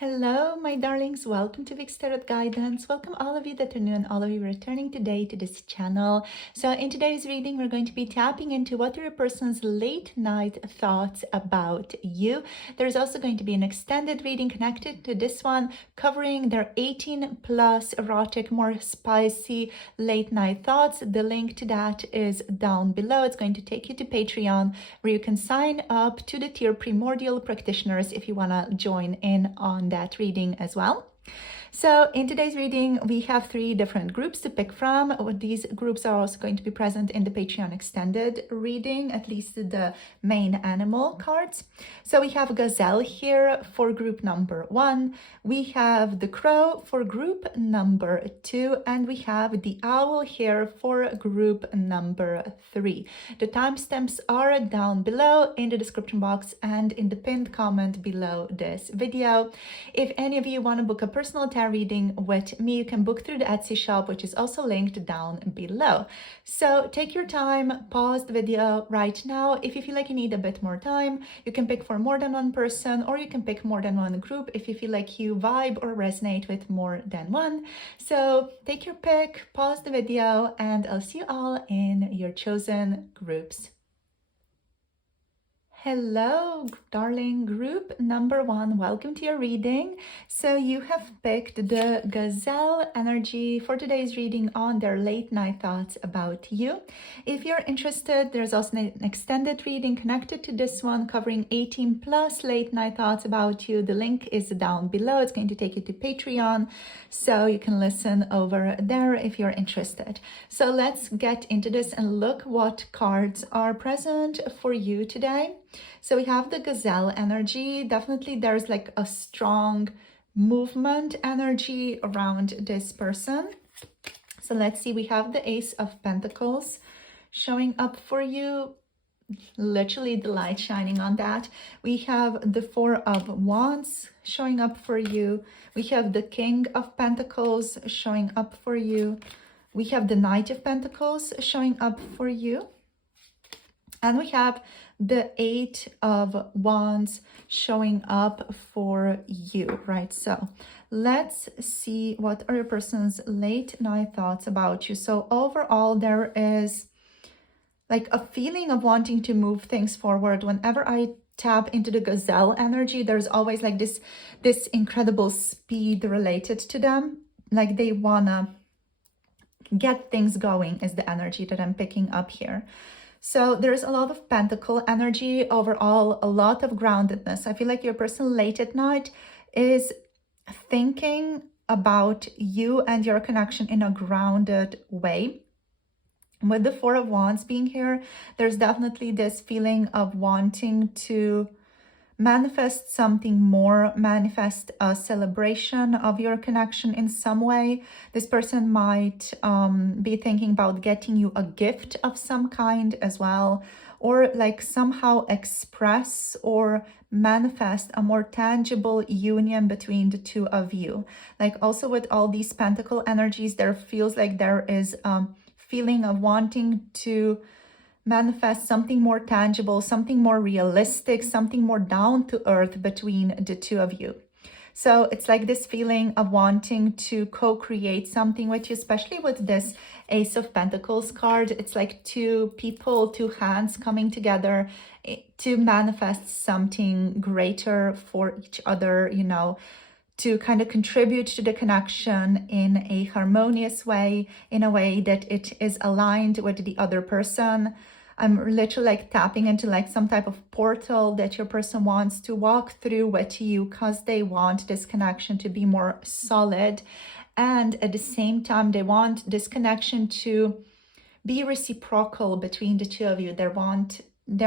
Hello, my darlings. Welcome to Vic's Tarot Guidance. Welcome all of you that are new and all of you returning today to this channel. So in today's reading, we're going to be tapping into what are a person's late night thoughts about you. There's also going to be an extended reading connected to this one, covering their 18 plus erotic, more spicy late night thoughts. The link to that is down below. It's going to take you to Patreon, where you can sign up to the tier Primordial Practitioners if you want to join in on that reading as well. So in today's reading, we have 3 different groups to pick from. These groups are also going to be present in the Patreon extended reading, at least the main animal cards. So we have Gazelle here for group number 1. We have the Crow for group number 2. And we have the Owl here for group number 3. The timestamps are down below in the description box and in the pinned comment below this video. If any of you want to book a personal tarot reading with me, you can book through the Etsy shop, which is also linked down below. So take your time, pause the video right now. If you feel like you need a bit more time, you can pick for more than one person, or you can pick more than one group if you feel like you vibe or resonate with more than one. So take your pick, pause the video, and I'll see you all in your chosen groups. Hello, darling group number 1. Welcome to your reading. So you have picked the Gazelle energy for today's reading on their late night thoughts about you. If you're interested, there's also an extended reading connected to this one, covering 18 plus late night thoughts about you. The link is down below. It's going to take you to Patreon, so you can listen over there if you're interested. So let's get into this and look what cards are present for you today. So we have the Gazelle energy. Definitely there's like a strong movement energy around this person. So let's see, we have the Ace of Pentacles showing up for you. Literally the light shining on that. We have the Four of Wands showing up for you. We have the King of Pentacles showing up for you. We have the Knight of Pentacles showing up for you. And we have the Eight of Wands showing up for you, right? So let's see what are your person's late night thoughts about you. So overall, there is like a feeling of wanting to move things forward. Whenever I tap into the Gazelle energy, there's always like this incredible speed related to them. Like they wanna get things going is the energy that I'm picking up here. So there's a lot of pentacle energy overall, a lot of groundedness. I feel like your person late at night is thinking about you and your connection in a grounded way. With the Four of Wands being here, there's definitely this feeling of wanting to manifest something more, manifest a celebration of your connection in some way. This person might be thinking about getting you a gift of some kind as well, or like somehow express or manifest a more tangible union between the two of you. Like also with all these pentacle energies, there feels like there is a feeling of wanting to manifest something more tangible, something more realistic, something more down to earth between the two of you. So it's like this feeling of wanting to co-create something with you, especially with this Ace of Pentacles card. It's like two people, two hands coming together to manifest something greater for each other, you know, to kind of contribute to the connection in a harmonious way, in a way that it is aligned with the other person. I'm literally like tapping into like some type of portal that your person wants to walk through with you because they want this connection to be more solid. And at the same time, they want this connection to be reciprocal between the two of you. They're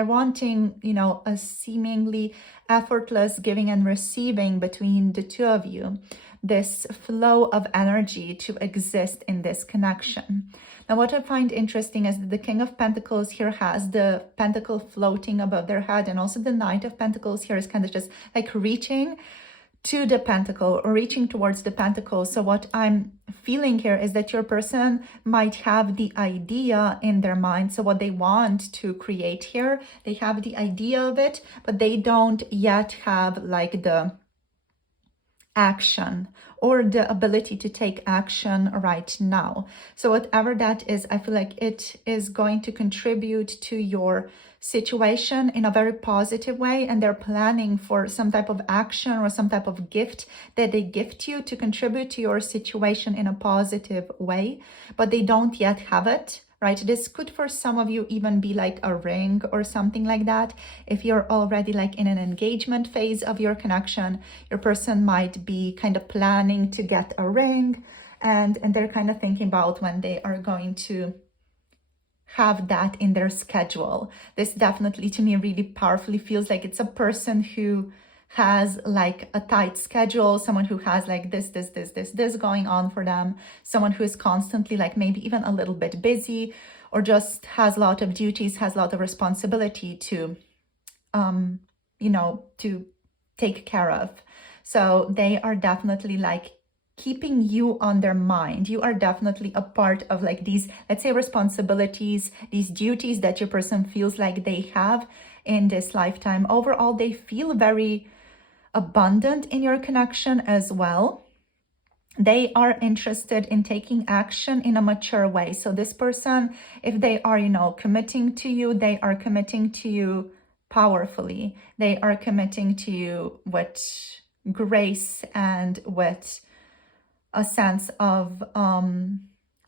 wanting, you know, a seemingly effortless giving and receiving between the two of you. This flow of energy to exist in this connection. Now, what I find interesting is that the King of Pentacles here has the pentacle floating above their head, and also the Knight of Pentacles here is kind of just like reaching to the pentacle or reaching towards the pentacle. So what I'm feeling here is that your person might have the idea in their mind. So what they want to create here, they have the idea of it, but they don't yet have like the action or the ability to take action right now. So whatever that is, I feel like it is going to contribute to your situation in a very positive way, and they're planning for some type of action or some type of gift that they gift you to contribute to your situation in a positive way, but they don't yet have it. Right? This could for some of you even be like a ring or something like that. If you're already like in an engagement phase of your connection, your person might be kind of planning to get a ring, and they're kind of thinking about when they are going to have that in their schedule. This definitely to me really powerfully feels like it's a person who has like a tight schedule, someone who has like this going on for them, someone who is constantly like maybe even a little bit busy, or just has a lot of duties, has a lot of responsibility to, to take care of. So they are definitely like keeping you on their mind. You are definitely a part of like these, let's say, responsibilities, these duties that your person feels like they have in this lifetime. Overall, they feel very abundant in your connection as well. They are interested in taking action in a mature way. So this person, if they are, committing to you, they are committing to you powerfully. They are committing to you with grace and with a sense of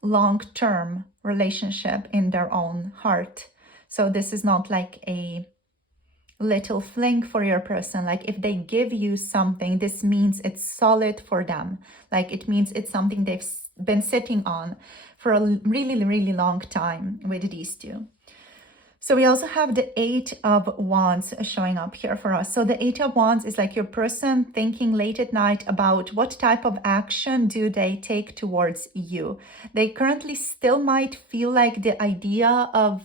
long-term relationship in their own heart. So this is not like a little fling for your person. Like if they give you something, this means it's solid for them. Like it means it's something they've been sitting on for a really, really long time with these two. So we also have the 8 of Wands showing up here for us. So the 8 of Wands is like your person thinking late at night about what type of action do they take towards you. They currently still might feel like the idea of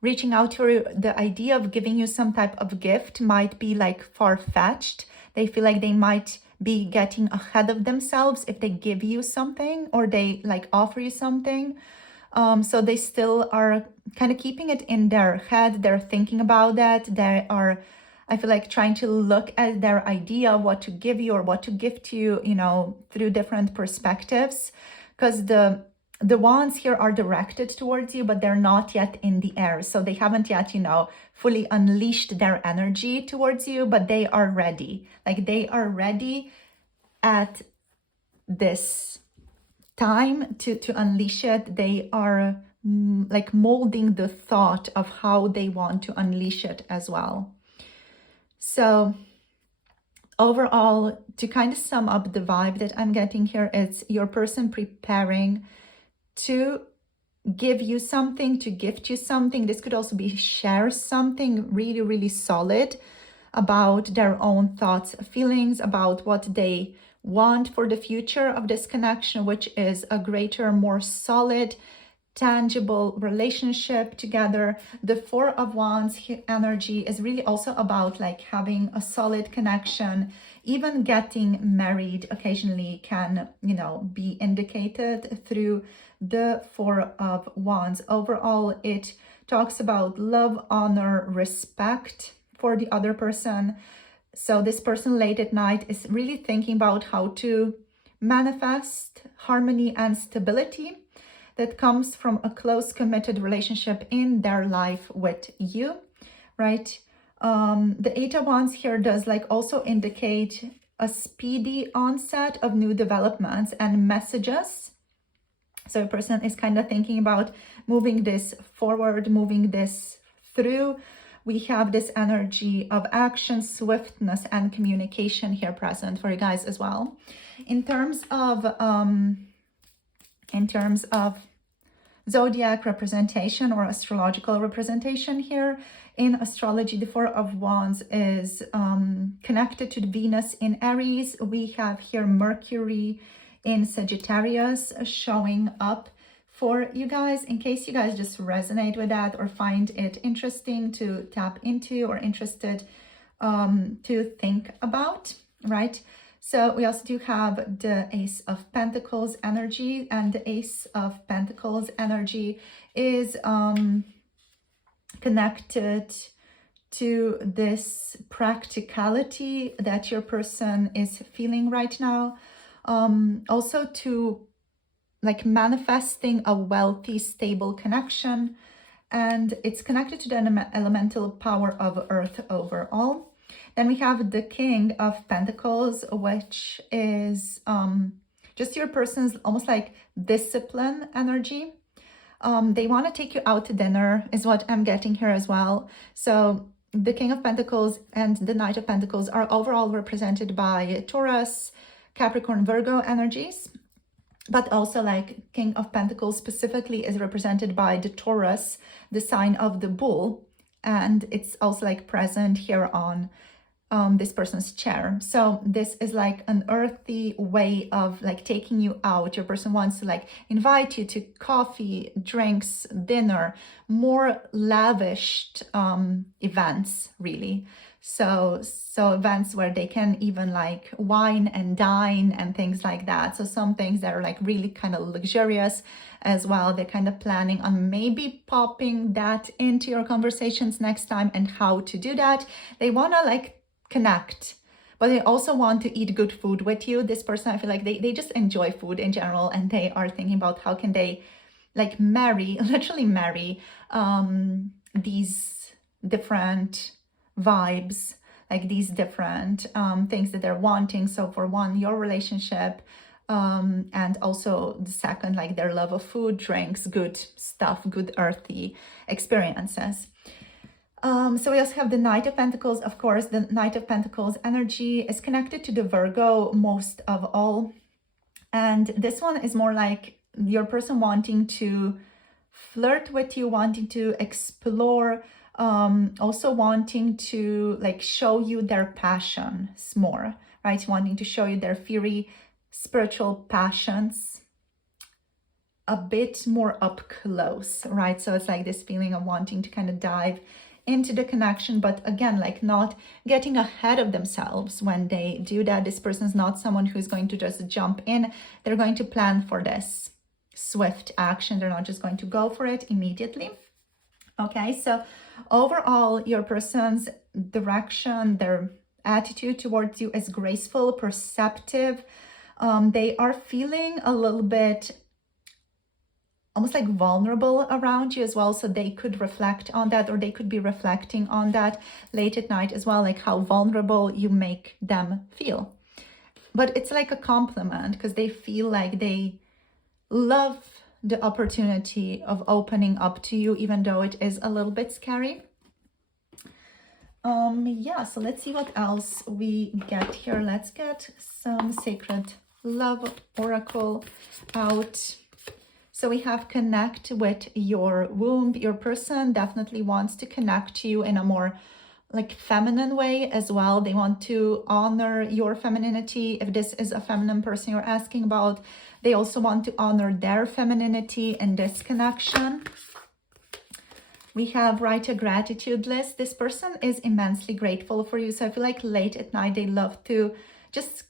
reaching out to you, the idea of giving you some type of gift might be like far-fetched. They feel like they might be getting ahead of themselves if they give you something or they like offer you something. So they still are kind of keeping it in their head. They're thinking about that. They are, I feel like, trying to look at their idea of what to give you or what to gift you, through different perspectives. Because the wands here are directed towards you, but they're not yet in the air. So they haven't yet, fully unleashed their energy towards you, but they are ready. Like they are ready at this time to unleash it. They are like molding the thought of how they want to unleash it as well. So overall, to kind of sum up the vibe that I'm getting here, it's your person preparing to give you something, to gift you something. This could also be share something really, really solid about their own thoughts, feelings, about what they want for the future of this connection, which is a greater, more solid, tangible relationship together. The 4 of Wands energy is really also about like having a solid connection. Even getting married occasionally can, be indicated through the 4 of Wands. Overall, it talks about love, honor, respect for the other person. So this person late at night is really thinking about how to manifest harmony and stability that comes from a close, committed relationship in their life with you, right? The 8 of Wands here does like also indicate a speedy onset of new developments and messages. So a person is kind of thinking about moving this forward, moving this through. We have this energy of action, swiftness, and communication here present for you guys as well. In terms of zodiac representation or astrological representation here, in astrology, the 4 of Wands is connected to Venus in Aries. We have here Mercury in Sagittarius showing up for you guys, in case you guys just resonate with that or find it interesting to tap into or interested to think about, right? So we also do have the Ace of Pentacles energy, and the Ace of Pentacles energy is connected to this practicality that your person is feeling right now. Also to like manifesting a wealthy, stable connection. And it's connected to the elemental power of earth overall. Then we have the King of Pentacles, which is just your person's almost like discipline energy. They want to take you out to dinner is what I'm getting here as well. So the King of Pentacles and the Knight of Pentacles are overall represented by Taurus, Capricorn, Virgo energies. But also like King of Pentacles specifically is represented by the Taurus, the sign of the bull. And it's also like present here on this person's chair. So this is like an earthy way of like taking you out. Your person wants to like invite you to coffee, drinks, dinner, more lavished events, really. So events where they can even like wine and dine and things like that. So some things that are like really kind of luxurious as well. They're kind of planning on maybe popping that into your conversations next time and how to do that. They want to like connect, but they also want to eat good food with you. This person, I feel like they just enjoy food in general, and they are thinking about how can they like literally marry these different vibes, like these different things that they're wanting. So for one, your relationship, and also the second, like their love of food, drinks, good stuff, good earthy experiences. So we also have the Knight of Pentacles. Of course, the Knight of Pentacles energy is connected to the Virgo most of all. And this one is more like your person wanting to flirt with you, wanting to explore, also wanting to like show you their passions more, right? Wanting to show you their fiery spiritual passions a bit more up close, right? So it's like this feeling of wanting to kind of dive into the connection, but again, like not getting ahead of themselves when they do that. This person is not someone who's going to just jump in. They're going to plan for this swift action. They're not just going to go for it immediately. Okay, so overall, your person's direction, their attitude towards you is graceful, perceptive. They are feeling a little bit almost like vulnerable around you as well. So they could reflect on that, or they could be reflecting on that late at night as well, like how vulnerable you make them feel. But it's like a compliment because they feel like they love the opportunity of opening up to you, even though it is a little bit scary. Yeah, so let's see what else we get here. Let's get some sacred love oracle out. So we have connect with your womb. Your person definitely wants to connect to you in a more like feminine way as well. They want to honor your femininity. If this is a feminine person you're asking about, they also want to honor their femininity in this connection. We have write a gratitude list. This person is immensely grateful for you. So I feel like late at night, they love to just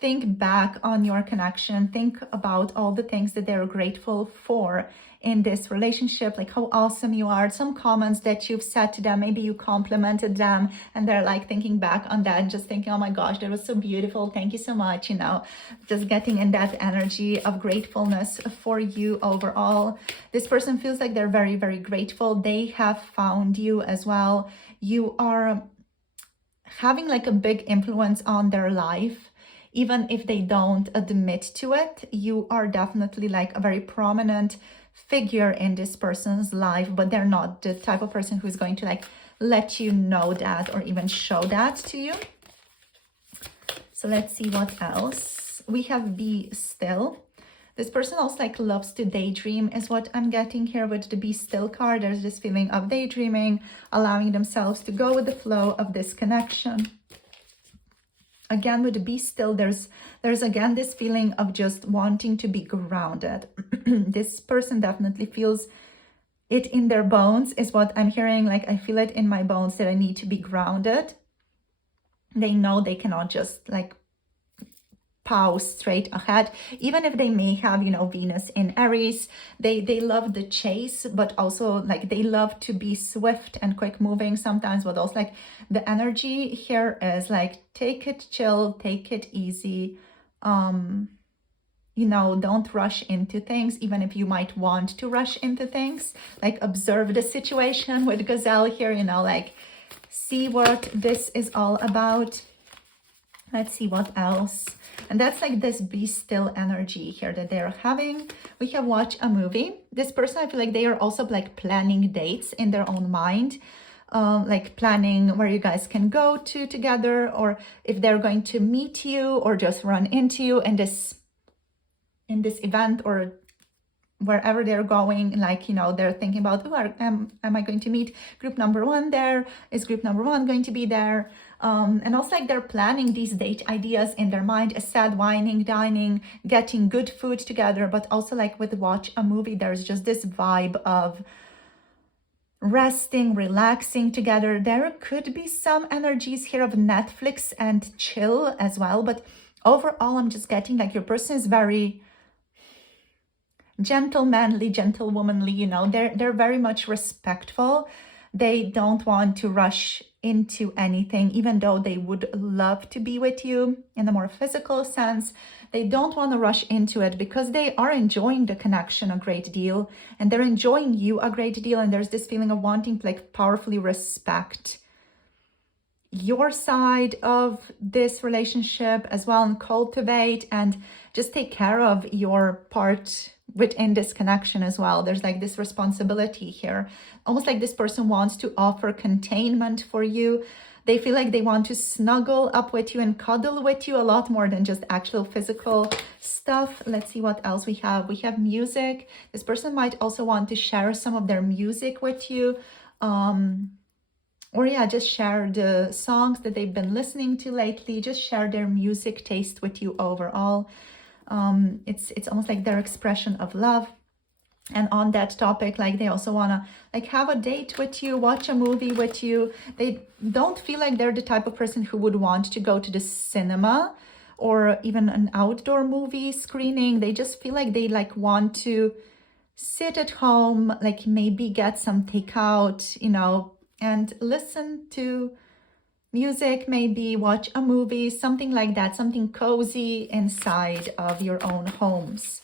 think back on your connection, think about all the things that they're grateful for in this relationship, like how awesome you are, some comments that you've said to them, maybe you complimented them and they're like thinking back on that and just thinking, oh my gosh, that was so beautiful, thank you so much, you know, just getting in that energy of gratefulness for you overall. This person feels like they're very, very grateful. They have found you as well. You are having like a big influence on their life. Even if they don't admit to it, you are definitely like a very prominent figure in this person's life, but they're not the type of person who's going to like let you know that or even show that to you. So let's see what else. We have be still. This person also like loves to daydream is what I'm getting here with the be still card. There's this feeling of daydreaming, allowing themselves to go with the flow of this connection. Again, with the be still, there's again this feeling of just wanting to be grounded. This person definitely feels it in their bones is what I'm hearing. Like, I feel it in my bones that I need to be grounded. They know they cannot just like power straight ahead, even if they may have, you know, Venus in Aries. They love the chase, but also like they love to be swift and quick moving sometimes, but also like the energy here is like, take it chill, take it easy. You know, don't rush into things, even if you might want to rush into things. Like, observe the situation with Gazelle here, you know, like, see what this is all about. Let's see what else. And that's like this be still energy here that they're having. We have watch a movie. This person, I feel like they are also like planning dates in their own mind. Like planning where you guys can go to together, or if they're going to meet you or just run into you in this event or wherever they're going. Like, you know, they're thinking about, who am I going to meet group number one there? Is group number one going to be there? And also like they're planning these date ideas in their mind, a sad wining, dining, getting good food together. But also like with watch a movie, there's just this vibe of resting, relaxing together. There could be some energies here of Netflix and chill as well. But overall, I'm just getting like your person is very gentlemanly, gentlewomanly, you know, they're very much respectful. They don't want to rush into anything, even though they would love to be with you in a more physical sense. They don't want to rush into it because they are enjoying the connection a great deal, and they're enjoying you a great deal. And there's this feeling of wanting to like powerfully respect your side of this relationship as well, and cultivate and just take care of your part within this connection as well. There's like this responsibility here, almost like this person wants to offer containment for you. They feel like they want to snuggle up with you and cuddle with you a lot more than just actual physical stuff. Let's see what else we have. We have music. This person might also want to share some of their music with you. Or yeah, just share the songs that they've been listening to lately. Just share their music taste with you overall. It's almost like their expression of love. And on that topic, like they also want to like have a date with you, watch a movie with you. They don't feel like they're the type of person who would want to go to the cinema or even an outdoor movie screening. They just feel like they like want to sit at home, like maybe get some takeout, you know, and listen to music, maybe watch a movie, something like that, something cozy inside of your own homes.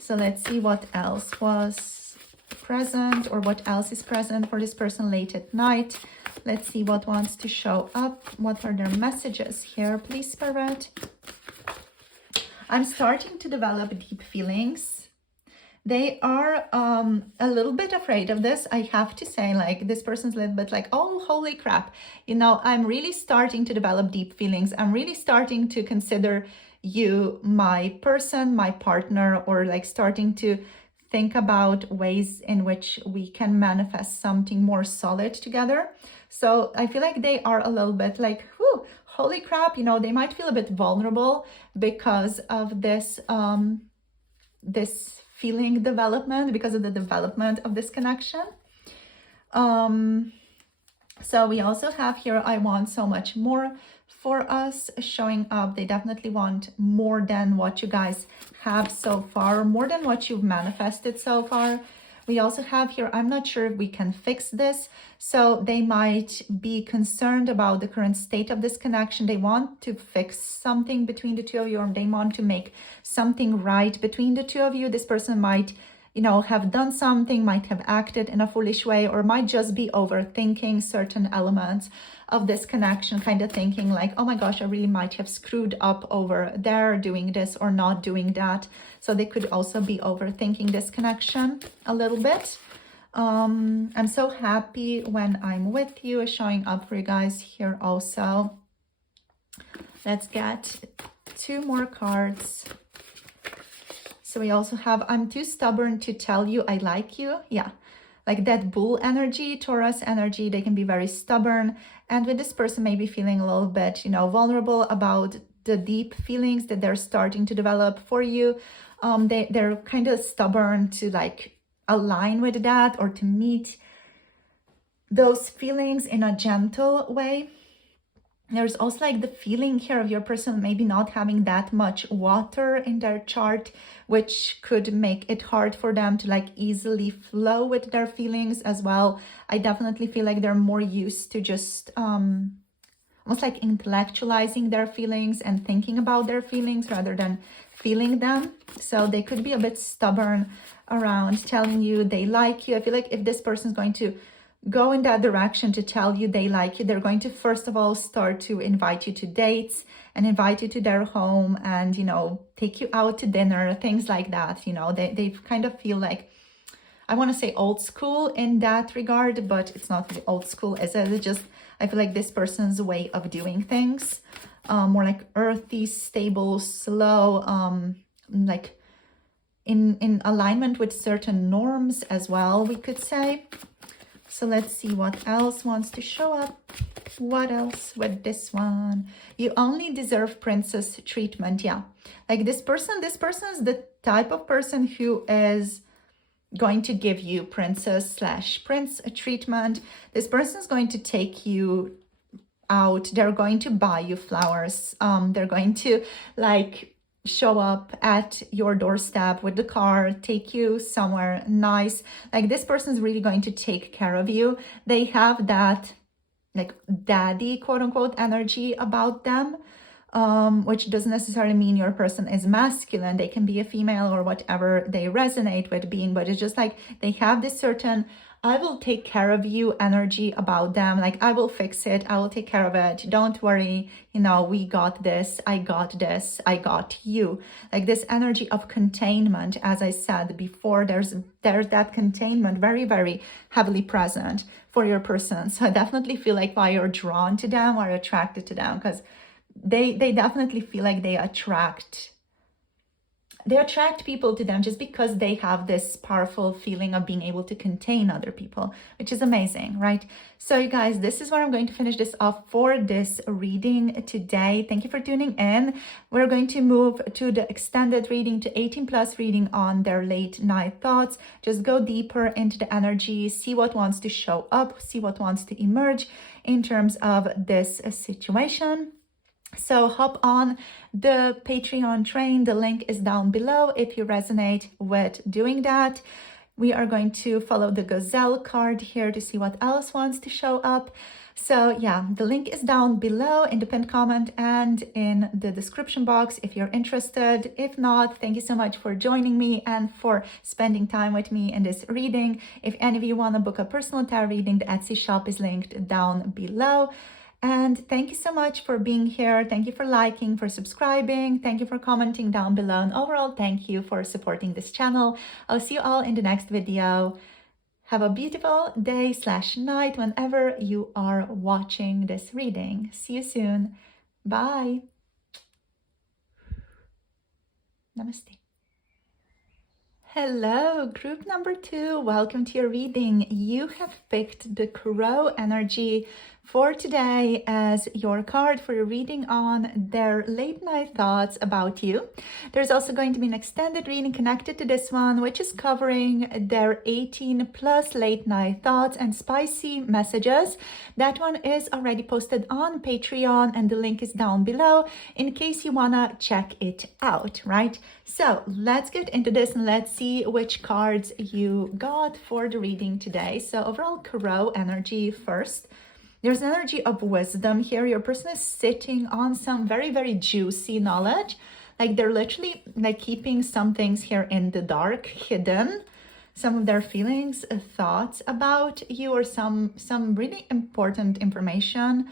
So let's see what else was present, or what else is present for this person late at night. Let's see what wants to show up. What are their messages here, please, Spirit? I'm starting to develop deep feelings. They are a little bit afraid of this. I have to say, like, this person's a little bit like, oh, holy crap. You know, I'm really starting to develop deep feelings. I'm really starting to consider you my person, my partner, or like starting to think about ways in which we can manifest something more solid together. So I feel like they are a little bit like, whew, holy crap. You know, they might feel a bit vulnerable because of this, this feeling development, because of the development of this connection. So we also have here, I want so much more for us showing up. They definitely want more than what you guys have so far, more than what you've manifested so far. We also have here, I'm not sure if we can fix this. So they might be concerned about the current state of this connection. They want to fix something between the two of you, or they want to make something right between the two of you. This person might, you know, have done something, might have acted in a foolish way, or might just be overthinking certain elements of this connection, kind of thinking like, oh my gosh, I really might have screwed up over there doing this or not doing that. So they could also be overthinking this connection a little bit. I'm so happy when I'm with you, showing up for you guys here also. Let's get 2 more cards. So we also have, I'm too stubborn to tell you I like you. Yeah, like that bull energy, Taurus energy. They can be very stubborn. And with this person maybe feeling a little bit, you know, vulnerable about the deep feelings that they're starting to develop for you. They're kind of stubborn to like align with that, or to meet those feelings in a gentle way. There's also like the feeling here of your person maybe not having that much water in their chart, which could make it hard for them to like easily flow with their feelings as well. I definitely feel like they're more used to just almost like intellectualizing their feelings and thinking about their feelings rather than feeling them. So they could be a bit stubborn around telling you they like you. I feel like if this person is going to go in that direction to tell you they like you, they're going to first of all start to invite you to dates and invite you to their home and, you know, take you out to dinner, things like that. You know, they kind of feel like, I want to say old school in that regard, but it's not really old school, is it? It's just, I feel like this person's way of doing things, more like earthy, stable, slow, like in alignment with certain norms as well, we could say. So let's see what else wants to show up. What else with this one? You only deserve princess treatment. Yeah, like this person is the type of person who is going to give you princess/prince treatment. This person is going to take you out. They're going to buy you flowers. They're going to like show up at your doorstep with the car, take you somewhere nice. Like this person is really going to take care of you. They have that like daddy quote unquote energy about them, which doesn't necessarily mean your person is masculine. They can be a female or whatever they resonate with being, but it's just like they have this certain I will take care of you energy about them. Like I will fix it. I will take care of it. Don't worry. You know, we got this. I got this. I got you. Like this energy of containment, as I said before, there's that containment very, very heavily present for your person. So I definitely feel like why you're drawn to them or attracted to them, because they definitely feel like they attract people to them just because they have this powerful feeling of being able to contain other people, which is amazing, right? So you guys, this is where I'm going to finish this off for this reading today. Thank you for tuning in. We're going to move to the extended reading, to 18 plus reading on their late night thoughts. Just go deeper into the energy, see what wants to show up, see what wants to emerge in terms of this situation. So hop on the Patreon train. The link is down below if you resonate with doing that. We are going to follow the Gazelle card here to see what else wants to show up. So yeah, the link is down below in the pinned comment and in the description box if you're interested. If not, thank you so much for joining me and for spending time with me in this reading. If any of you want to book a personal tarot reading, the Etsy shop is linked down below. And thank you so much for being here. Thank you for liking, for subscribing. Thank you for commenting down below. And overall, thank you for supporting this channel. I'll see you all in the next video. Have a beautiful day/night whenever you are watching this reading. See you soon. Bye. Namaste. Hello, group number 2. Welcome to your reading. You have picked the Crow energy for today as your card for your reading on their late night thoughts about you. There's also going to be an extended reading connected to this one, which is covering their 18 plus late night thoughts and spicy messages. That one is already posted on Patreon and the link is down below in case you wanna check it out, right? So let's get into this and let's see which cards you got for the reading today. So overall, Crow energy first. There's an energy of wisdom here. Your person is sitting on some very, very juicy knowledge. Like they're literally like keeping some things here in the dark, hidden. Some of their feelings, thoughts about you, or some really important information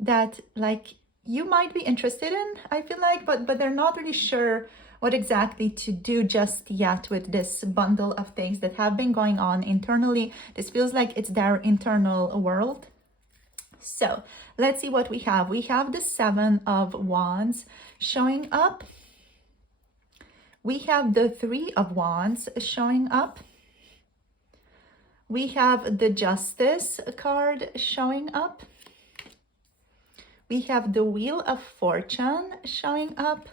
that like you might be interested in, I feel like, but they're not really sure what exactly to do just yet with this bundle of things that have been going on internally. This feels like it's their internal world. So let's see what we have. We have the 7 of Wands showing up. We have the 3 of Wands showing up. We have the Justice card showing up. We have the Wheel of Fortune showing up.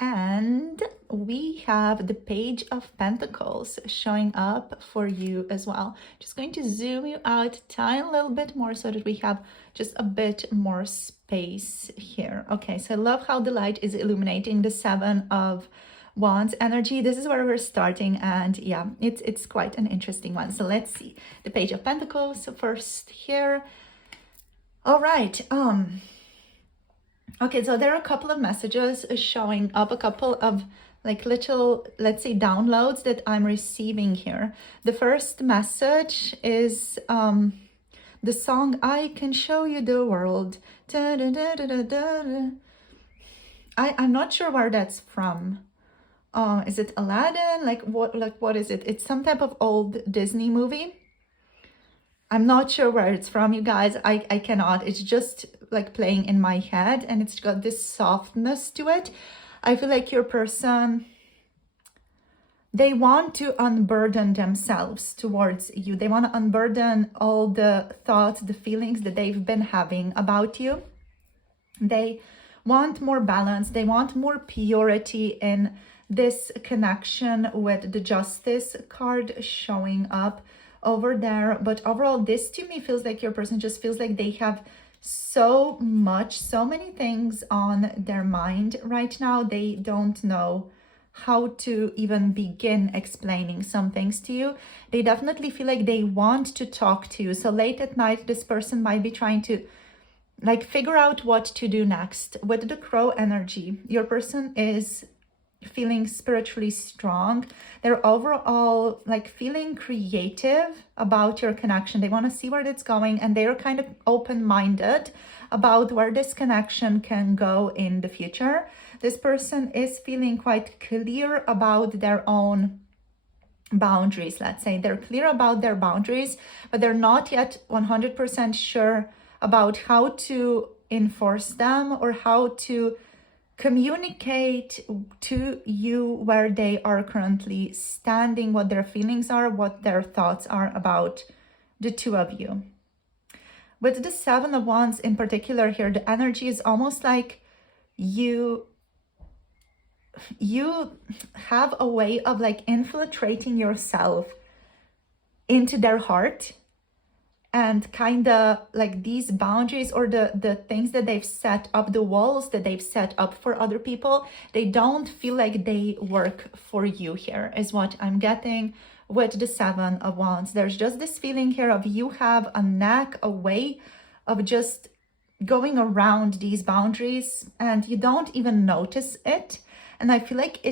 And we have the Page of Pentacles showing up for you as well. Just going to zoom you out a tiny little bit more so that we have just a bit more space here. Okay, so I love how the light is illuminating the Seven of Wands energy. This is where we're starting, and yeah, it's quite an interesting one. So let's see the Page of Pentacles. So first here. All right. Okay, so there are a couple of messages showing up, a couple of like little, let's say, downloads that I'm receiving here. The first message is the song "I Can Show You the World." Da, da, da, da, da, da. I'm not sure where that's from. Is it Aladdin? Like what is it? It's some type of old Disney movie. I'm not sure where it's from, you guys. I cannot. It's just like playing in my head, and it's got this softness to it. I feel like your person, they want to unburden themselves towards you. They want to unburden all the thoughts, the feelings that they've been having about you. They want more balance. They want more purity in this connection, with the Justice card showing up over there. But overall, this to me feels like your person just feels like they have so many things on their mind right now. They don't know how to even begin explaining some things to you. They definitely feel like they want to talk to you. So late at night, this person might be trying to like figure out what to do next. With the Crow energy, your person is feeling spiritually strong. They're overall like feeling creative about your connection. They want to see where it's going, and they're kind of open-minded about where this connection can go in the future. This person is feeling quite clear about their own boundaries. Let's say they're clear about their boundaries, but they're not yet 100% sure about how to enforce them or how to communicate to you where they are currently standing, what their feelings are, what their thoughts are about the two of you. With the Seven of Wands in particular here, the energy is almost like you have a way of like infiltrating yourself into their heart, and kind of like these boundaries or the things that they've set up, the walls that they've set up for other people, they don't feel like they work for you here, is what I'm getting with the Seven of Wands. There's just this feeling here of you have a knack, a way of just going around these boundaries, and you don't even notice it. And I feel like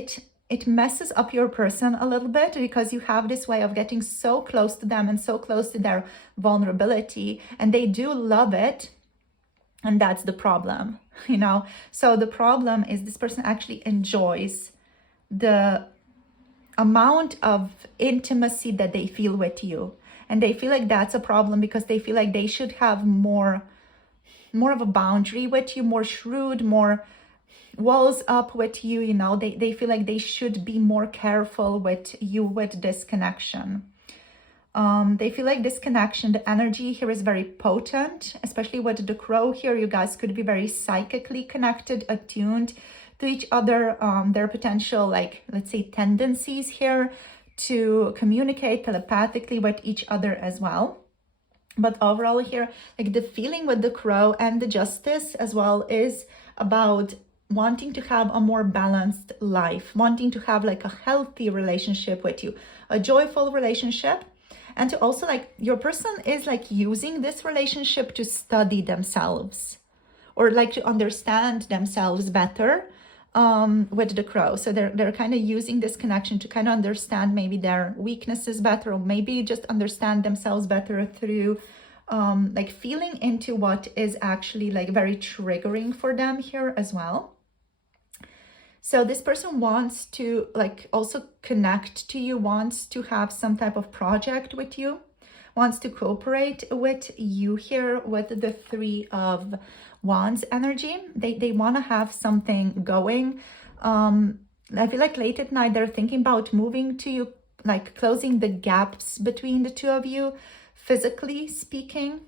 it messes up your person a little bit, because you have this way of getting so close to them and so close to their vulnerability, and they do love it. And that's the problem, you know? So the problem is this person actually enjoys the amount of intimacy that they feel with you. And they feel like that's a problem, because they feel like they should have more of a boundary with you, more shrewd, more walls up with you, you know. They feel like they should be more careful with you with this connection. They feel like this connection, the energy here is very potent, especially with the Crow here. You guys could be very psychically connected, attuned to each other. Their potential, like, let's say, tendencies here to communicate telepathically with each other as well. But overall here, like the feeling with the Crow and the Justice as well is about wanting to have a more balanced life, wanting to have like a healthy relationship with you, a joyful relationship. And to also like, your person is like using this relationship to study themselves, or like to understand themselves better with the Crow. So they're kind of using this connection to kind of understand maybe their weaknesses better, or maybe just understand themselves better through like feeling into what is actually like very triggering for them here as well. So this person wants to like also connect to you, wants to have some type of project with you, wants to cooperate with you here with the Three of Wands energy. They want to have something going. I feel like late at night they're thinking about moving to you, like closing the gaps between the two of you, physically speaking.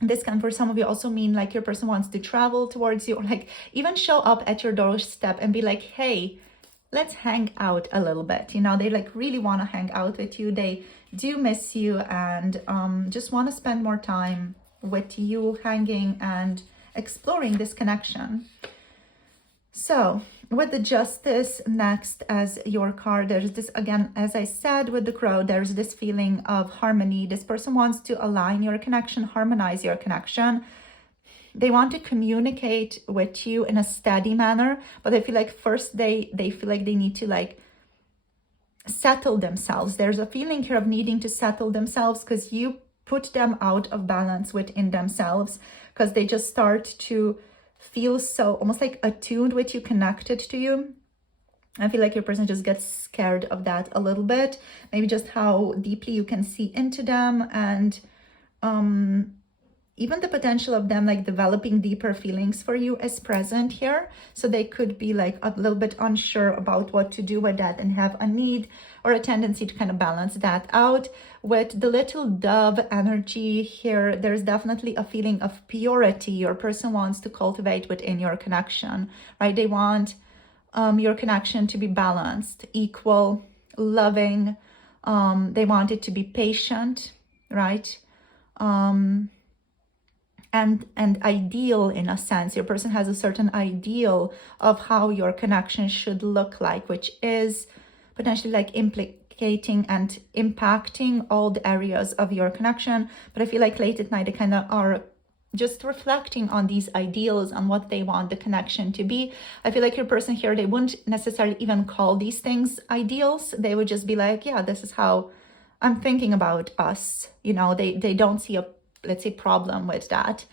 This can for some of you also mean like your person wants to travel towards you, or like even show up at your doorstep and be like, hey, let's hang out a little bit. You know, they like really want to hang out with you. They do miss you and just want to spend more time with you, hanging and exploring this connection. So with the Justice next as your card, there's this, again, as I said with the Crow, there's this feeling of harmony. This person wants to align your connection, harmonize your connection. They want to communicate with you in a steady manner, but I feel like first they feel like they need to like settle themselves. There's a feeling here of needing to settle themselves because you put them out of balance within themselves, because they just start to feel so almost like attuned with you, connected to you. I feel like your person just gets scared of that a little bit, maybe just how deeply you can see into them, and even the potential of them like developing deeper feelings for you is present here. So they could be like a little bit unsure about what to do with that and have a need or a tendency to kind of balance that out. With the little dove energy here, there's definitely a feeling of purity your person wants to cultivate within your connection, right? They want your connection to be balanced, equal, loving. They want it to be patient, right? And ideal in a sense. Your person has a certain ideal of how your connection should look like, which is potentially like implicating and impacting all the areas of your connection. But I feel like late at night, they kind of are just reflecting on these ideals and what they want the connection to be. I feel like your person here, they wouldn't necessarily even call these things ideals. They would just be like, yeah, this is how I'm thinking about us. You know, they don't see a, let's say, problem with that.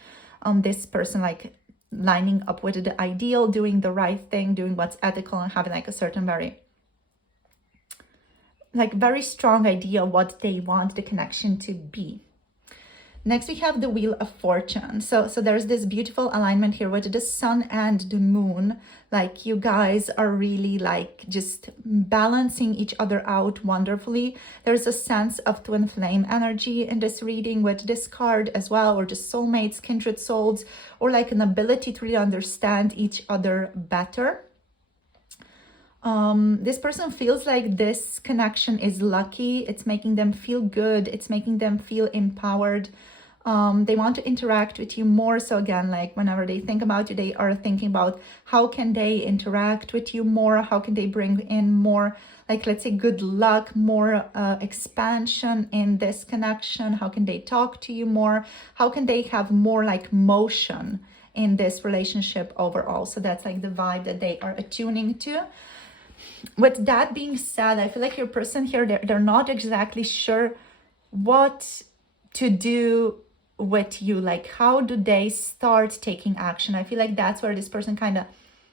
This person like lining up with the ideal, doing the right thing, doing what's ethical, and having like a certain very strong idea of what they want the connection to be. Next, we have the Wheel of Fortune. So there's this beautiful alignment here with the sun and the moon. Like you guys are really like just balancing each other out wonderfully. There's a sense of twin flame energy in this reading with this card as well, or just soulmates, kindred souls, or like an ability to really understand each other better. This person feels like this connection is lucky. It's making them feel good. It's making them feel empowered. They want to interact with you more. So again, like whenever they think about you, they are thinking about how can they interact with you more? How can they bring in more, like, let's say, good luck, more expansion in this connection? How can they talk to you more? How can they have more like motion in this relationship overall? So that's like the vibe that they are attuning to. With that being said, I feel like your person here, they're not exactly sure what to do with you. Like, how do they start taking action? I feel like that's where this person kind of,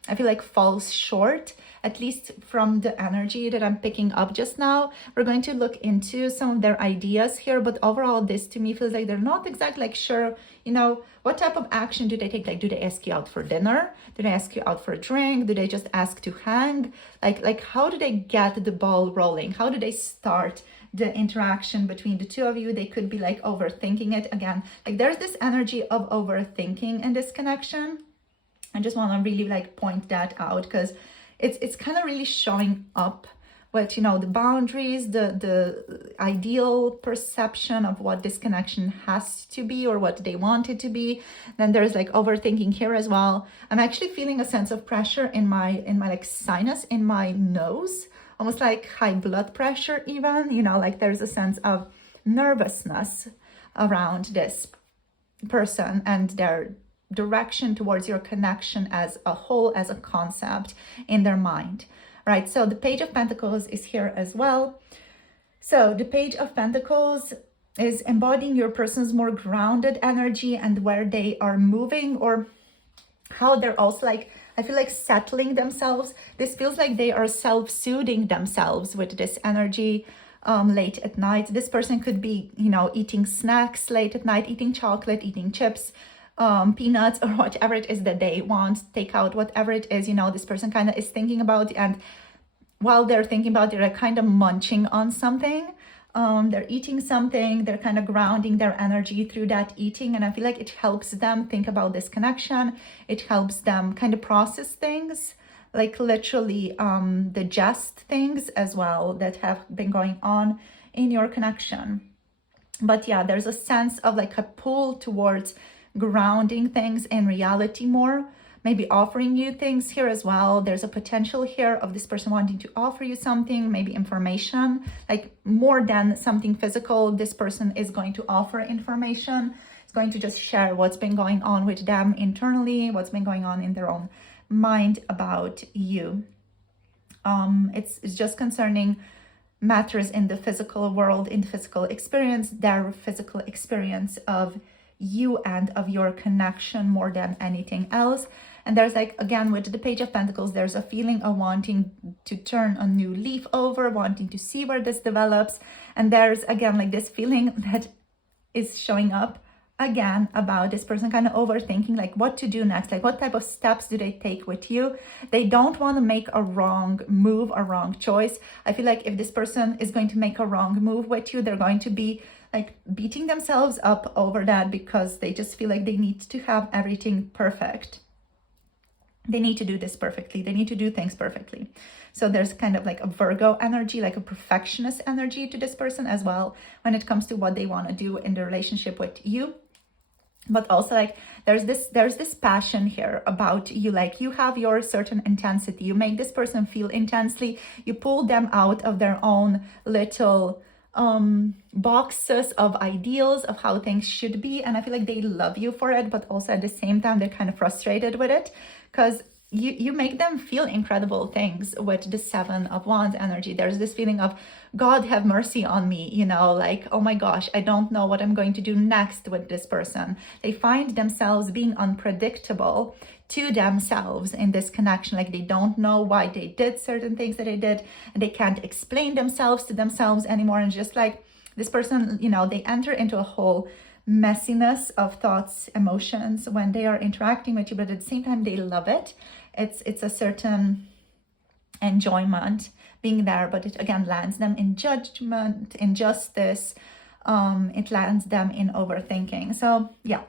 I feel like, falls short, at least from the energy that I'm picking up just now. We're going to look into some of their ideas here, but overall, this to me feels like they're not exactly like sure, you know, what type of action do they take? Like, do they ask you out for dinner? Do they ask you out for a drink? Do they just ask to hang? Like how do they get the ball rolling? How do they start the interaction between the two of you? They could be like overthinking it again. Like there's this energy of overthinking in this connection. I just want to really like point that out because it's kind of really showing up with, you know, the boundaries, the ideal perception of what this connection has to be or what they want it to be. Then there's like overthinking here as well. I'm actually feeling a sense of pressure in my like sinus, in my nose, almost like high blood pressure even, you know, like there's a sense of nervousness around this person and their direction towards your connection as a whole, as a concept in their mind, right? So the Page of Pentacles is here as well. So the Page of Pentacles is embodying your person's more grounded energy and where they are moving, or how they're also like, I feel like settling themselves. This feels like they are self-soothing themselves with this energy late at night. This person could be, you know, eating snacks late at night, eating chocolate, eating chips, peanuts, or whatever it is that they want, take out whatever it is, you know, this person kind of is thinking about, and while they're thinking about it, they're kind of munching on something. They're eating something, they're kind of grounding their energy through that eating. And I feel like it helps them think about this connection. It helps them kind of process things, like literally digest things as well that have been going on in your connection. But yeah, there's a sense of like a pull towards grounding things in reality more, maybe offering you things here as well. There's a potential here of this person wanting to offer you something, maybe information, like more than something physical. This person is going to offer information. It's going to just share what's been going on with them internally, what's been going on in their own mind about you. It's just concerning matters in the physical world, in the physical experience, their physical experience of you and of your connection more than anything else. And there's like, again, with the Page of Pentacles, there's a feeling of wanting to turn a new leaf over, wanting to see where this develops. And there's, again, like this feeling that is showing up again about this person kind of overthinking like what to do next, like what type of steps do they take with you. They don't want to make a wrong move, a wrong choice. I feel like if this person is going to make a wrong move with you, they're going to be like beating themselves up over that because they just feel like they need to have everything perfect. They need to do this perfectly. They need to do things perfectly. So there's kind of like a Virgo energy, like a perfectionist energy to this person as well when it comes to what they want to do in the relationship with you. But also like there's this passion here about you, like you have your certain intensity. You make this person feel intensely. You pull them out of their own little boxes of ideals of how things should be. And I feel like they love you for it, but also at the same time, they're kind of frustrated with it because you make them feel incredible things with the Seven of Wands energy. There's this feeling of, God have mercy on me, you know, like, oh my gosh, I don't know what I'm going to do next with this person. They find themselves being unpredictable to themselves in this connection. Like they don't know why they did certain things that they did, and they can't explain themselves to themselves anymore. And just like this person, you know, they enter into a whole messiness of thoughts, emotions when they are interacting with you, but at the same time, they love it. It's a certain enjoyment being there, but it again lands them in judgment, injustice. It lands them in overthinking. So yeah,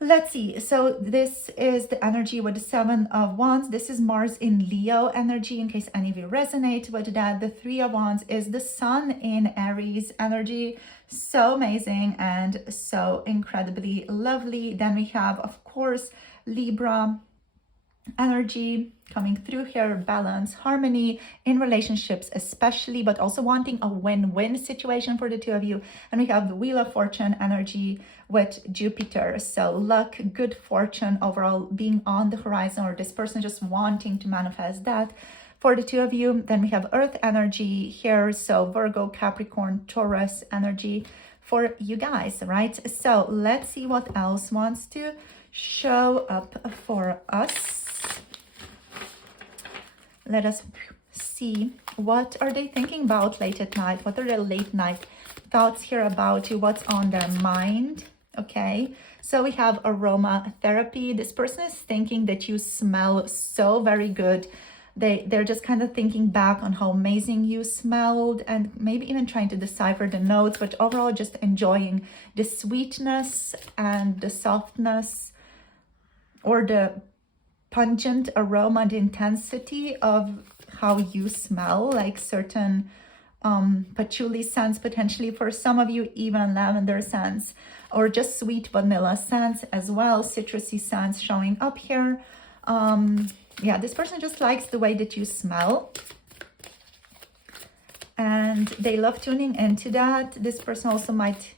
let's see. So this is the energy with the Seven of Wands. This is Mars in Leo energy, in case any of you resonate with that. The Three of Wands is the Sun in Aries energy. So amazing and so incredibly lovely. Then we have, of course, Libra energy coming through here, balance, harmony in relationships especially, but also wanting a win-win situation for the two of you. And we have the Wheel of Fortune energy with Jupiter. So luck, good fortune overall being on the horizon, or this person just wanting to manifest that for the two of you. Then we have Earth energy here. So Virgo, Capricorn, Taurus energy for you guys, right? So let's see what else wants to show up for us. Let us see, what are they thinking about late at night? What are their late night thoughts here about you? What's on their mind? Okay, so we have aromatherapy. This person is thinking that you smell so very good. They're just kind of thinking back on how amazing you smelled, and maybe even trying to decipher the notes, but overall just enjoying the sweetness and the softness, or the pungent aroma, the intensity of how you smell, like certain patchouli scents, potentially for some of you, even lavender scents, or just sweet vanilla scents as well, citrusy scents showing up here. Yeah, this person just likes the way that you smell, and they love tuning into that. This person also might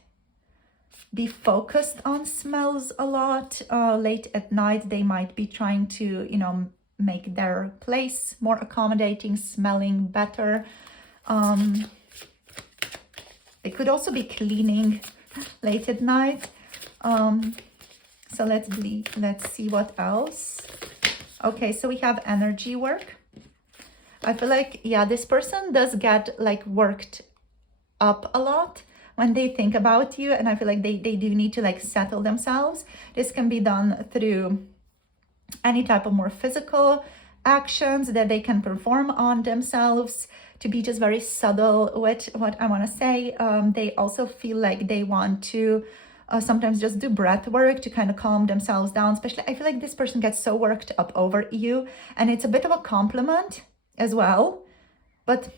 be focused on smells a lot. Late at night, they might be trying to, you know, make their place more accommodating, smelling better. They could also be cleaning late at night. So let's see what else. Okay, so we have energy work. I feel like, yeah, this person does get like worked up a lot when they think about you, and I feel like they do need to like settle themselves. This can be done through any type of more physical actions that they can perform on themselves, to be just very subtle with what I want to say. They also feel like they want to sometimes just do breath work to kind of calm themselves down. Especially, I feel like this person gets so worked up over you, and it's a bit of a compliment as well. But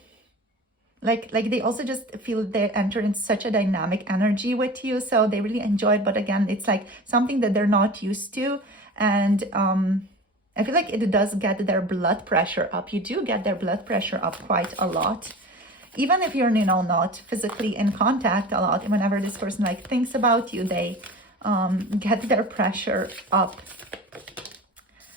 like they also just feel they enter in such a dynamic energy with you, so they really enjoy it. But again, it's like something that they're not used to, and I feel like it does get their blood pressure up. You do get their blood pressure up quite a lot, even if you're, you know, not physically in contact a lot. Whenever this person like thinks about you, they get their pressure up.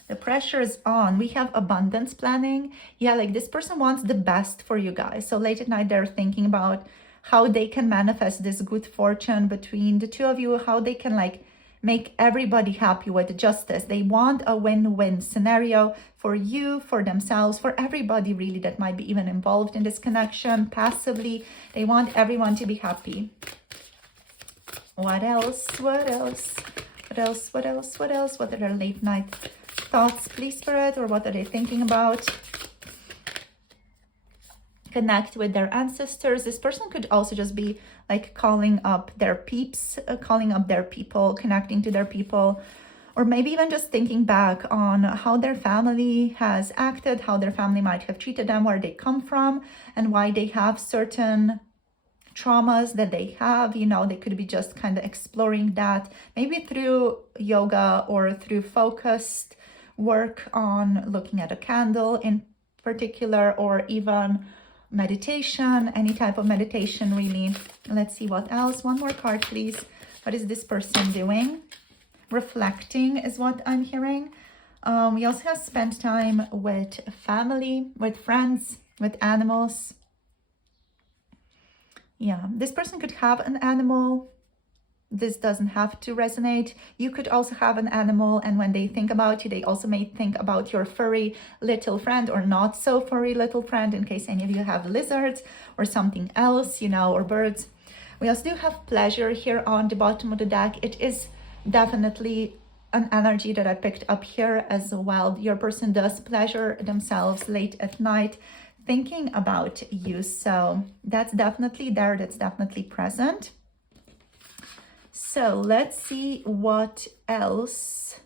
The pressure is on. We have abundance planning. Yeah, like this person wants the best for you guys. So late at night, they're thinking about how they can manifest this good fortune between the two of you, how they can like make everybody happy with justice. They want a win-win scenario for you, for themselves, for everybody really that might be even involved in this connection passively. They want everyone to be happy. What else? What else? What else? What else? What else? What are their late night thoughts, please, Spirit? Or what are they thinking about? Connect with their ancestors. This person could also just be like calling up their peeps, calling up their people, connecting to their people, or maybe even just thinking back on how their family has acted, how their family might have treated them, where they come from, and why they have certain traumas that they have. You know, they could be just kind of exploring that, maybe through yoga or through focused work on looking at a candle in particular, or even meditation, any type of meditation really. Let's see what else. One more card, please. What is this person doing? Reflecting is what I'm hearing. We also have spent time with family, with friends, with animals. Yeah, this person could have an animal. This doesn't have to resonate. You could also have an animal, and when they think about you, they also may think about your furry little friend or not so furry little friend, in case any of you have lizards or something else, you know, or birds. We also do have pleasure here on the bottom of the deck. It is definitely an energy that I picked up here as well. Your person does pleasure themselves late at night thinking about you. So that's definitely there. That's definitely present. So let's see what else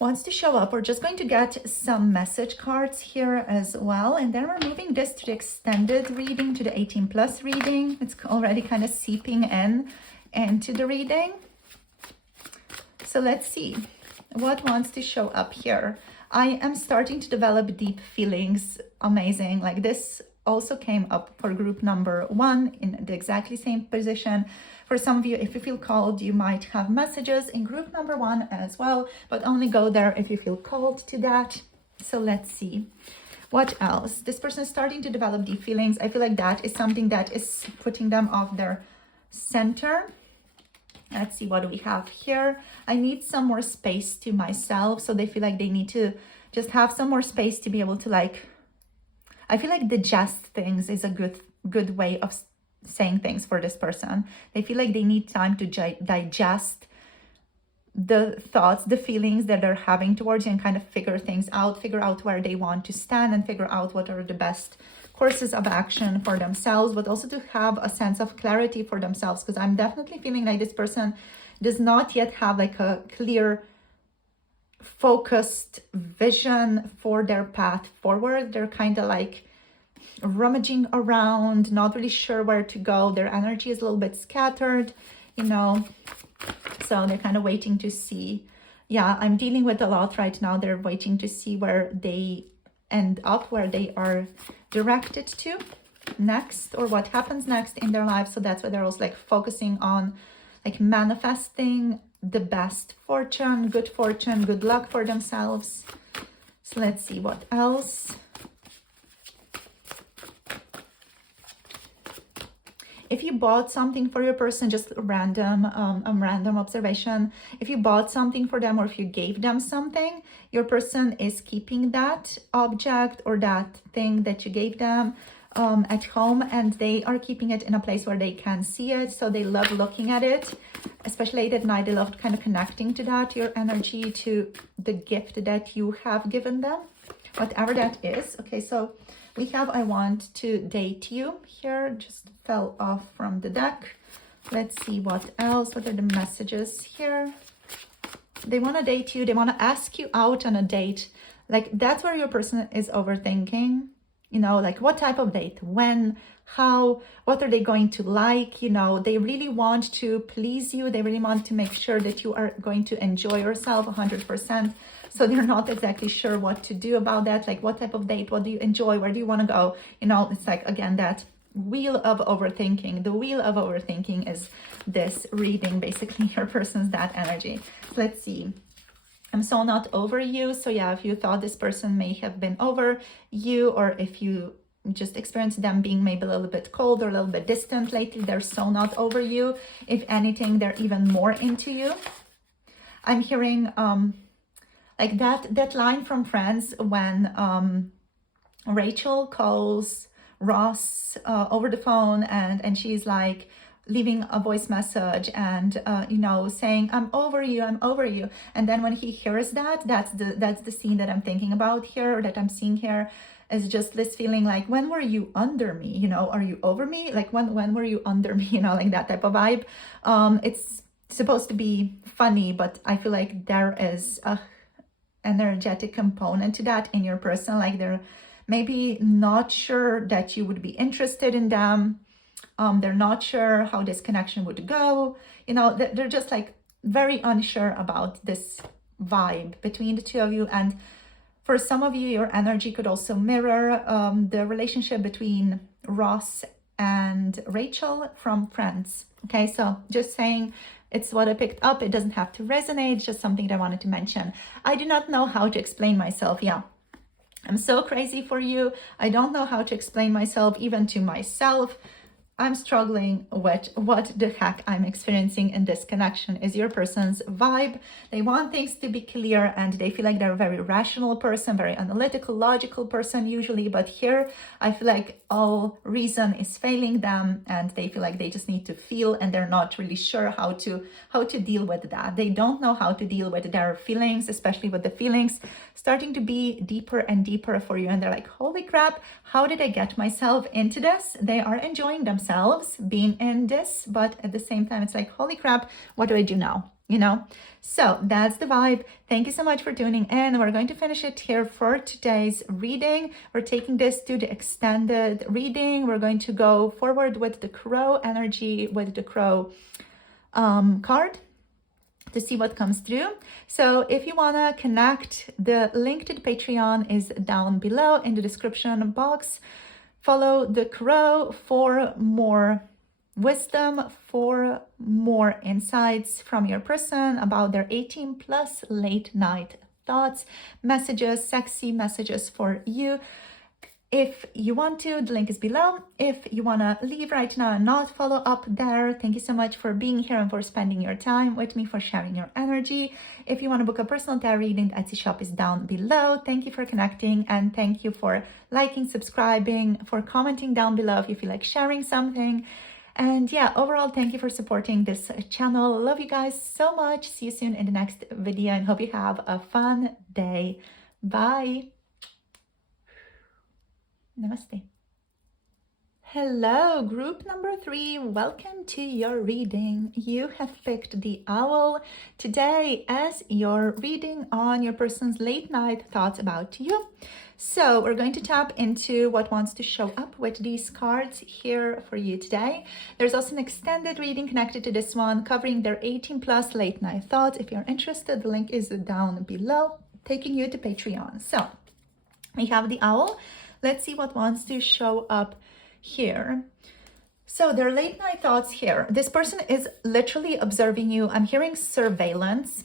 wants to show up. We're just going to get some message cards here as well. And then we're moving this to the extended reading, to the 18+ reading. It's already kind of seeping into the reading. So let's see what wants to show up here. I am starting to develop deep feelings. Amazing. Like this also came up for group number 1 in the exactly same position. For some of you, if you feel called, you might have messages in group number 1 as well, but only go there if you feel called to that. So let's see. What else? This person is starting to develop deep feelings. I feel like that is something that is putting them off their center. Let's see, what do we have here? I need some more space to myself. So they feel like they need to just have some more space to be able to, like, I feel like digest things is a good way of saying things for this person. They feel like they need time to digest the thoughts, the feelings that they're having towards you, and kind of figure things out, figure out where they want to stand, and figure out what are the best courses of action for themselves, but also to have a sense of clarity for themselves, because I'm definitely feeling like this person does not yet have like a clear, focused vision for their path forward. They're kind of like rummaging around, not really sure where to go. Their energy is a little bit scattered, you know, so they're kind of waiting to see. Yeah, I'm dealing with a lot right now. They're waiting to see where they end up, where they are directed to next, or what happens next in their life. So that's why they're also like focusing on like manifesting the best fortune, good luck for themselves. So let's see what else. If you bought something for your person, just random observation. If you bought something for them, or if you gave them something, your person is keeping that object or that thing that you gave them. at home, and they are keeping it in a place where they can see it. So they love looking at it, especially late at night. They love kind of connecting to that, your energy, to the gift that you have given them, whatever that is. Okay, so we have I want to date you here, just fell off from the deck. Let's see what else. What are the messages here? They want to date you. They want to ask you out on a date. Like, that's where your person is overthinking. You know, like, what type of date? When? How? What are they going to like? You know, they really want to please you. They really want to make sure that you are going to enjoy yourself 100%. So they're not exactly sure what to do about that. Like, what type of date? What do you enjoy? Where do you want to go? You know, it's like, again, that wheel of overthinking. The wheel of overthinking is this reading, basically your person's that energy. Let's see. I'm so not over you. So yeah, if you thought this person may have been over you, or if you just experienced them being maybe a little bit cold or a little bit distant lately, they're so not over you. If anything, they're even more into you. I'm hearing like that line from Friends when Rachel calls Ross over the phone, and she's like leaving a voice message and you know, saying, I'm over you, and then when he hears that, that's the scene that I'm thinking about here, or that I'm seeing here, is just this feeling like, when were you under me? You know, are you over me? Like, when were you under me? You know, like that type of vibe. It's supposed to be funny, but I feel like there is a energetic component to that in your person. Like, they're maybe not sure that you would be interested in them. They're not sure how this connection would go. You know, they're just like very unsure about this vibe between the two of you. And for some of you, your energy could also mirror the relationship between Ross and Rachel from Friends. Okay, so just saying, it's what I picked up. It doesn't have to resonate. It's just something that I wanted to mention. I do not know how to explain myself. Yeah, I'm so crazy for you. I don't know how to explain myself, even to myself. I'm struggling with what the heck I'm experiencing in this connection. Is your person's vibe. They want things to be clear, and they feel like they're a very rational person, very analytical, logical person usually. But here, I feel like all reason is failing them, and they feel like they just need to feel, and they're not really sure how to deal with that. They don't know how to deal with their feelings, especially with the feelings starting to be deeper and deeper for you. And they're like, holy crap, how did I get myself into this? They are enjoying themselves being in this, but at the same time, it's like, holy crap, what do I do now? You know? So that's the vibe. Thank you so much for tuning in. We're going to finish it here for today's reading. We're taking this to the extended reading. We're going to go forward with the crow energy, with the crow card, to see what comes through. So if you want to connect, the link to the Patreon is down below in the description box. Follow the crow for more wisdom, for more insights from your person about their 18+ late night thoughts, messages, sexy messages for you. If you want to, the link is below. If you want to leave right now and not follow up there, thank you so much for being here and for spending your time with me, for sharing your energy. If you want to book a personal tarot reading, the Etsy shop is down below. Thank you for connecting, and thank you for liking, subscribing, for commenting down below if you feel like sharing something. And yeah, overall, thank you for supporting this channel. Love you guys so much. See you soon in the next video, and hope you have a fun day. Bye. Namaste. Hello, group number 3. Welcome to your reading. You have picked the owl today as your reading on your person's late night thoughts about you. So we're going to tap into what wants to show up with these cards here for you today. There's also an extended reading connected to this one, covering their 18+ late night thoughts. If you're interested, the link is down below, taking you to Patreon. So we have the owl. Let's see what wants to show up here. So their late night thoughts here. This person is literally observing you. I'm hearing surveillance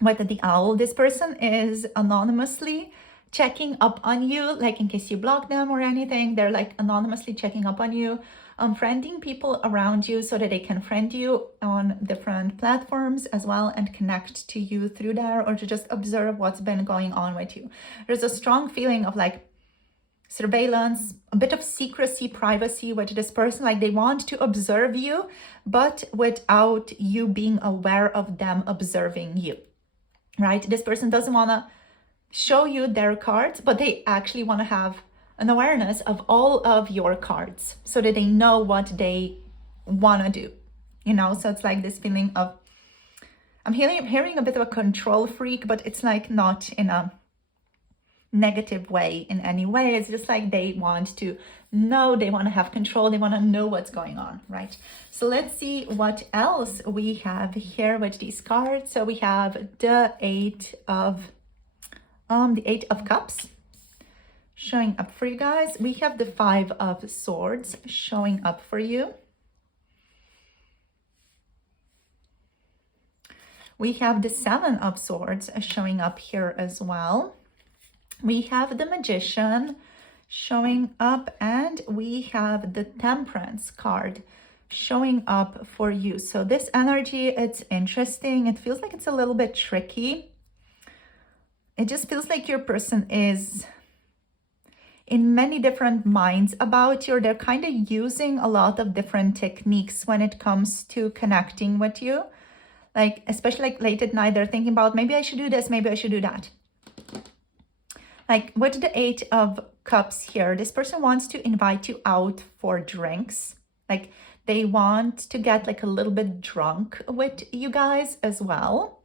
with the owl. This person is anonymously checking up on you, like in case you block them or anything. They're like anonymously checking up on you, friending people around you so that they can friend you on different platforms as well and connect to you through there, or to just observe what's been going on with you. There's a strong feeling of like surveillance, a bit of secrecy, privacy with this person. Like they want to observe you, but without you being aware of them observing you, right? This person doesn't want to show you their cards, but they actually want to have an awareness of all of your cards so that they know what they want to do, you know? So it's like this feeling of, I'm hearing a bit of a control freak, but it's like not in a negative way in any way. It's just like they want to know, they want to have control, they want to know what's going on, right? So let's see what else we have here with these cards. So we have the Eight of Cups showing up for you guys. We have the Five of Swords showing up for you. We have the Seven of Swords showing up here as well. We have the Magician showing up, and we have the Temperance card showing up for you. So this energy, it's interesting. It feels like it's a little bit tricky. It just feels like your person is in many different minds about you. They're kind of using a lot of different techniques when it comes to connecting with you. Like, especially like late at night, they're thinking about, maybe I should do this, maybe I should do that. Like with the Eight of Cups here, this person wants to invite you out for drinks. Like they want to get like a little bit drunk with you guys as well.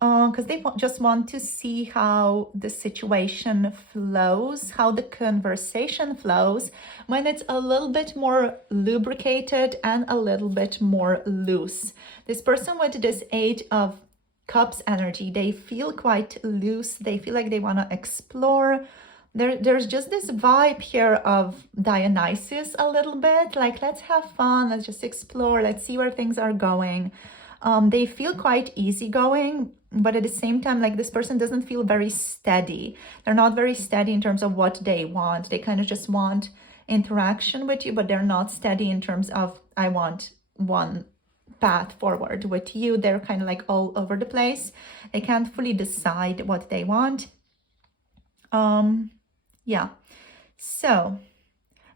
Because they just want to see how the situation flows, how the conversation flows when it's a little bit more lubricated and a little bit more loose. This person with this Eight of Cups energy, they feel quite loose. They feel like they want to explore. There's just this vibe here of Dionysus a little bit. Like, let's have fun. Let's just explore. Let's see where things are going. They feel quite easygoing, but at the same time, like this person doesn't feel very steady. They're not very steady in terms of what they want. They kind of just want interaction with you, but they're not steady in terms of, I want one path forward with you. They're kind of like all over the place. They can't fully decide what they want. Yeah. So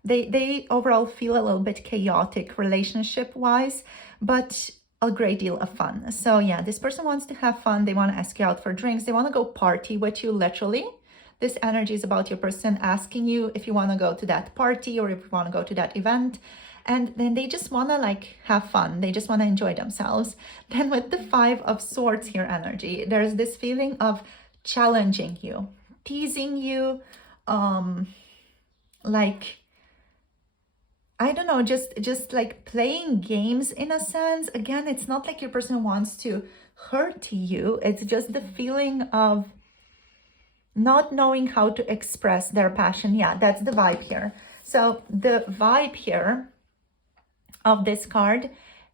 they overall feel a little bit chaotic relationship-wise, but a great deal of fun. So yeah, this person wants to have fun. They want to ask you out for drinks. They want to go party with you, literally. This energy is about your person asking you if you want to go to that party or if you want to go to that event. And then they just want to like have fun. They just want to enjoy themselves. Then with the Five of Swords here energy, there's this feeling of challenging you, teasing you, like, I don't know, just like playing games in a sense. Again, it's not like your person wants to hurt you. It's just the feeling of not knowing how to express their passion. Yeah, that's the vibe here. So the vibe here of this card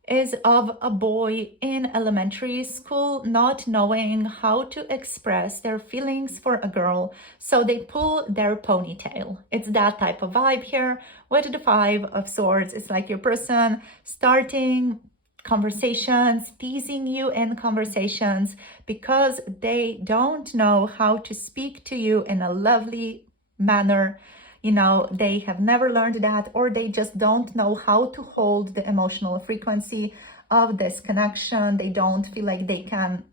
is of a boy in elementary school not knowing how to express their feelings for a girl, so they pull their ponytail. It's that type of vibe here with the Five of Swords. It's like your person starting conversations, teasing you in conversations because they don't know how to speak to you in a lovely manner. You know, they have never learned that, or they just don't know how to hold the emotional frequency of this connection. They don't feel like they can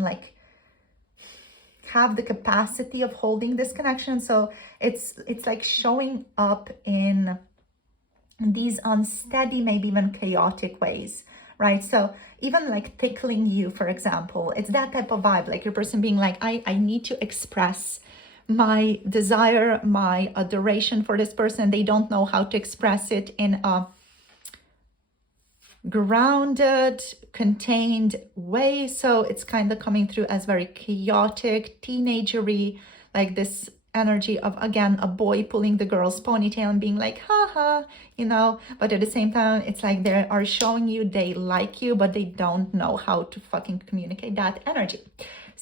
like have the capacity of holding this connection. So it's like showing up in these unsteady, maybe even chaotic ways, right? So even like tickling you, for example, it's that type of vibe, like your person being like, I need to express my desire, my adoration for this person. They don't know how to express it in a grounded, contained way. So it's kind of coming through as very chaotic, teenagery, like this energy of, again, a boy pulling the girl's ponytail and being like, haha, you know, but at the same time, it's like they are showing you they like you, but they don't know how to fucking communicate that energy.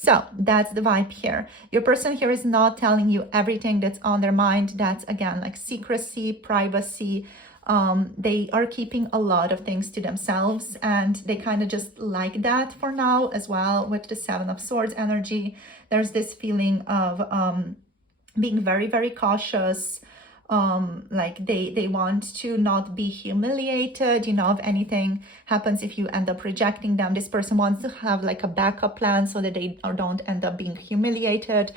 So that's the vibe here. Your person here is not telling you everything that's on their mind. That's, again, like secrecy, privacy. They are keeping a lot of things to themselves, and they kind of just like that for now as well. With the Seven of Swords energy, there's this feeling of being very, very cautious. Like they want to not be humiliated, you know, if anything happens, if you end up rejecting them, this person wants to have like a backup plan so that they don't end up being humiliated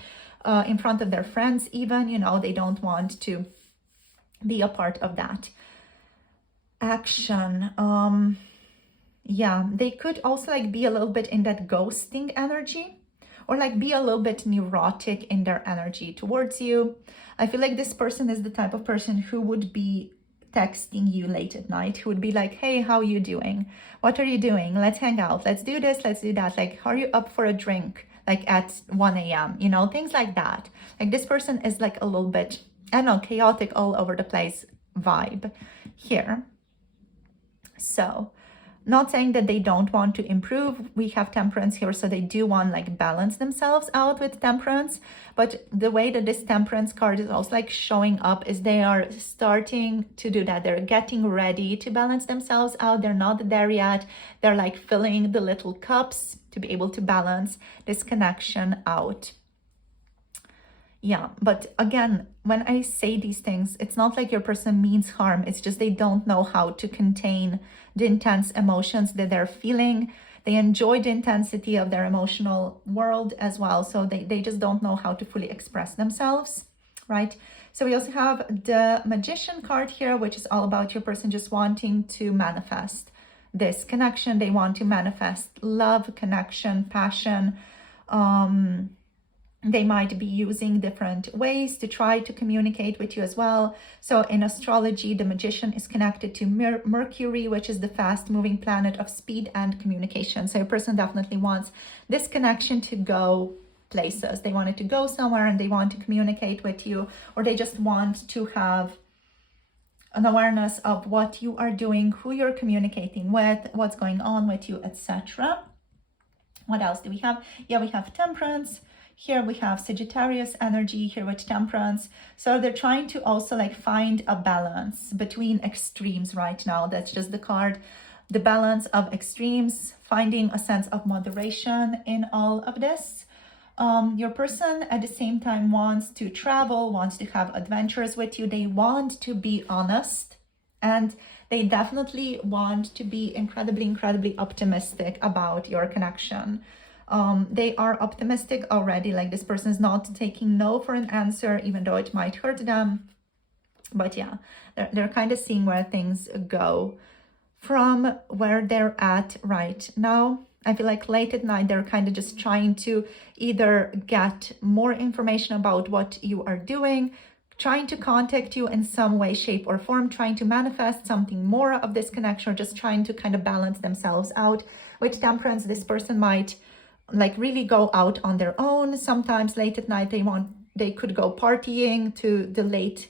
in front of their friends even, you know, they don't want to be a part of that action. Yeah, they could also like be a little bit in that ghosting energy, or like be a little bit neurotic in their energy towards you. I feel like this person is the type of person who would be texting you late at night, who would be like, hey, how are you doing? What are you doing? Let's hang out. Let's do this. Let's do that. Like, are you up for a drink? Like at 1 a.m., you know, things like that. Like this person is like a little bit, I don't know, chaotic, all over the place vibe here. So, not saying that they don't want to improve. We have temperance here, so they do want like balance themselves out with temperance. But the way that this temperance card is also like showing up is they are starting to do that. They're getting ready to balance themselves out. They're not there yet. They're like filling the little cups to be able to balance this connection out. Yeah, but again, when I say these things, it's not like your person means harm. It's just they don't know how to contain the intense emotions that they're feeling. They enjoy the intensity of their emotional world as well. So they just don't know how to fully express themselves, right? So we also have the Magician card here, which is all about your person just wanting to manifest this connection. They want to manifest love, connection, passion. They might be using different ways to try to communicate with you as well. So in astrology, the Magician is connected to Mercury, which is the fast-moving planet of speed and communication. So your person definitely wants this connection to go places. They want it to go somewhere and they want to communicate with you, or they just want to have an awareness of what you are doing, who you're communicating with, what's going on with you, etc. What else do we have? Yeah, we have Temperance. Here we have Sagittarius energy here with Temperance. So they're trying to also like find a balance between extremes right now. That's just the card. The balance of extremes, finding a sense of moderation in all of this. Your person at the same time wants to travel, wants to have adventures with you. They want to be honest, and they definitely want to be incredibly, incredibly optimistic about your connection. They are optimistic already, like this person is not taking no for an answer, even though it might hurt them. But yeah, they're kind of seeing where things go from where they're at right now. I feel like late at night, they're kind of just trying to either get more information about what you are doing, trying to contact you in some way, shape, or form, trying to manifest something more of this connection, or just trying to kind of balance themselves out. With Temperance, this person might like really go out on their own. Sometimes late at night, they could go partying to the late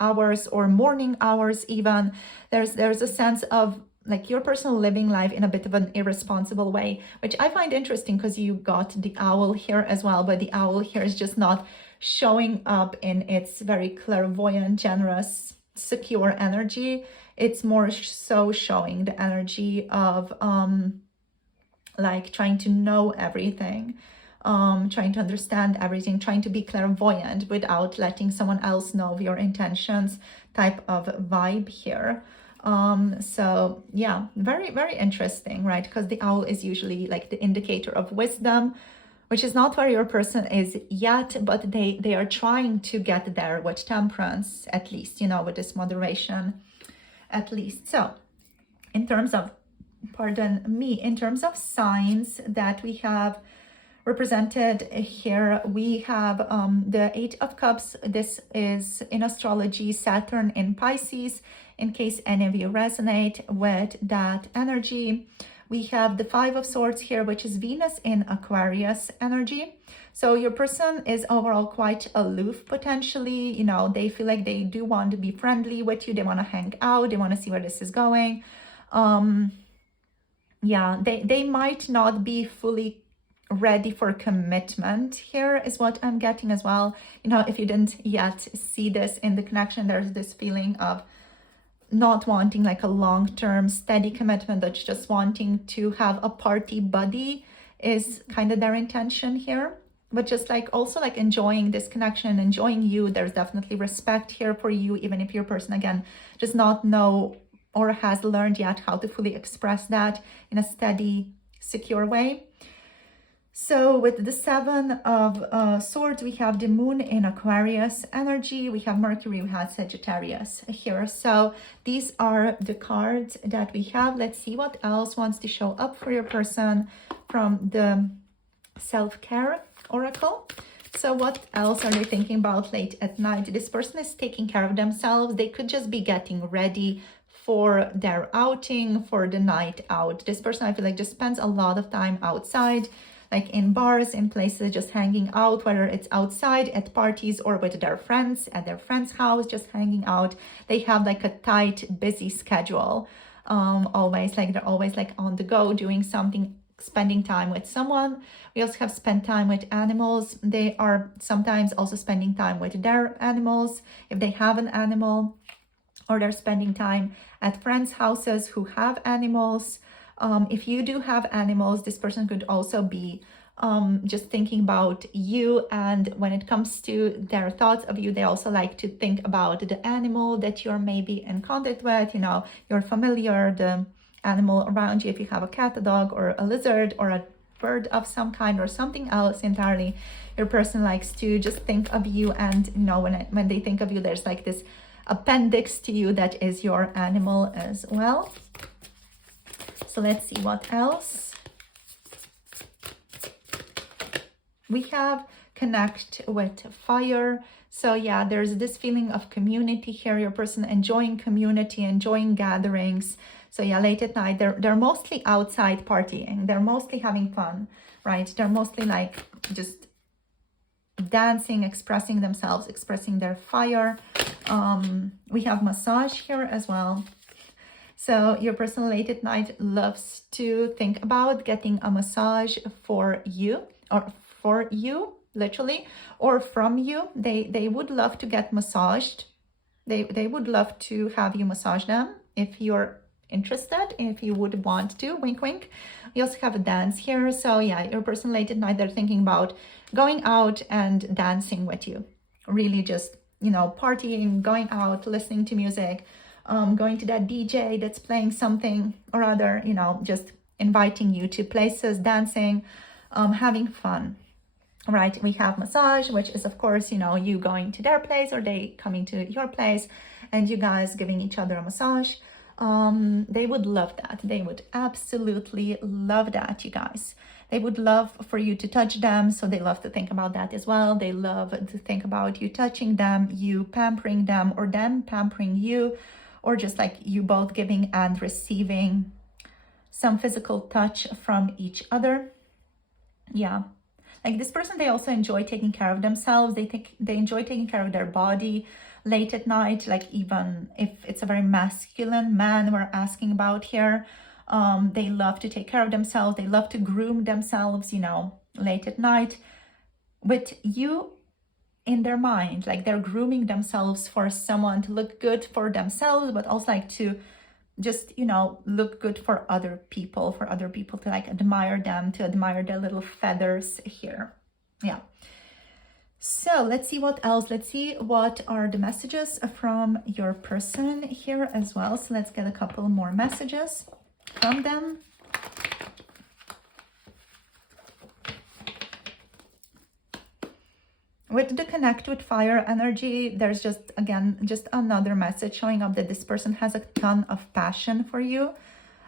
hours or morning hours even. There's a sense of like your person living life in a bit of an irresponsible way, which I find interesting because you got the owl here as well, but the owl here is just not showing up in its very clairvoyant, generous, secure energy. It's more so showing the energy of like trying to know everything, trying to understand everything, trying to be clairvoyant without letting someone else know of your intentions type of vibe here. So yeah, very, very interesting, right? Because the owl is usually like the indicator of wisdom, which is not where your person is yet, but they are trying to get there with Temperance, at least, you know, with this moderation, at least. So in terms of, pardon me, in terms of signs that we have represented here, we have the Eight of Cups. This is in astrology, Saturn in Pisces, in case any of you resonate with that energy. We have the Five of Swords here, which is Venus in Aquarius energy. So your person is overall quite aloof potentially. You know, they feel like they do want to be friendly with you. They want to hang out. They want to see where this is going. Yeah, they might not be fully ready for commitment here is what I'm getting as well. You know, if you didn't yet see this in the connection, there's this feeling of not wanting like a long-term steady commitment, that's just wanting to have a party buddy is kind of their intention here. but just like also like enjoying this connection, enjoying you. There's definitely respect here for you, even if your person, again, does not know or has learned yet how to fully express that in a steady, secure way. So with the Seven of Swords, we have the Moon in Aquarius energy, we have Mercury, we have Sagittarius here. So these are the cards that we have. Let's see what else wants to show up for your person from the Self-Care Oracle. So what else are they thinking about late at night? This person is taking care of themselves. They could just be getting ready for their outing, for the night out. This person, I feel like, just spends a lot of time outside, like in bars, in places, just hanging out, whether it's outside at parties or with their friends at their friend's house, just hanging out. They have like a tight, busy schedule. Always like they're always like on the go, doing something, spending time with someone. We also have spent time with animals. They are sometimes also spending time with their animals if they have an animal, or they're spending time at friends' houses who have animals. If you do have animals, this person could also be just thinking about you, and when it comes to their thoughts of you, they also like to think about the animal that you're maybe in contact with, you know, your familiar, the animal around you. If you have a cat, a dog, or a lizard, or a bird of some kind, or something else entirely, your person likes to just think of you, and you know, when they think of you, there's like this appendix to you that is your animal as well. So let's see what else. We have connect with fire. So yeah, there's this feeling of community here. Your person enjoying community, enjoying gatherings. So yeah, late at night, they're mostly outside partying. They're mostly having fun, right? They're mostly like just dancing, expressing themselves, expressing their fire. We have massage here as well. So your person late at night loves to think about getting a massage for you, or for you, literally, or from you. They would love to get massaged. They would love to have you massage them if you're interested, if you would want to, wink wink. We also have a dance here. So yeah, your person late at night, they're thinking about going out and dancing with you. Really just, you know, partying, going out, listening to music, going to that DJ that's playing something or other, you know, just inviting you to places, dancing, having fun, right? We have massage, which is, of course, you know, you going to their place or they coming to your place and you guys giving each other a massage. They would love that. They would absolutely love that, you guys. They would love for you to touch them, so they love to think about that as well. They love to think about you touching them, you pampering them, or them pampering you, or just like you both giving and receiving some physical touch from each other. Yeah. Like this person, they also enjoy taking care of themselves. They enjoy taking care of their body late at night, like even if it's a very masculine man we're asking about here. They love to take care of themselves. They love to groom themselves, you know, late at night with you in their mind. Like they're grooming themselves for someone to look good for themselves, but also like to just, you know, look good for other people to like admire them, to admire their little feathers here. Yeah. So let's see what else. Let's see what are the messages from your person here as well. So let's get a couple more messages from them. With the connect with fire energy, there's just, again, just another message showing up that this person has a ton of passion for you,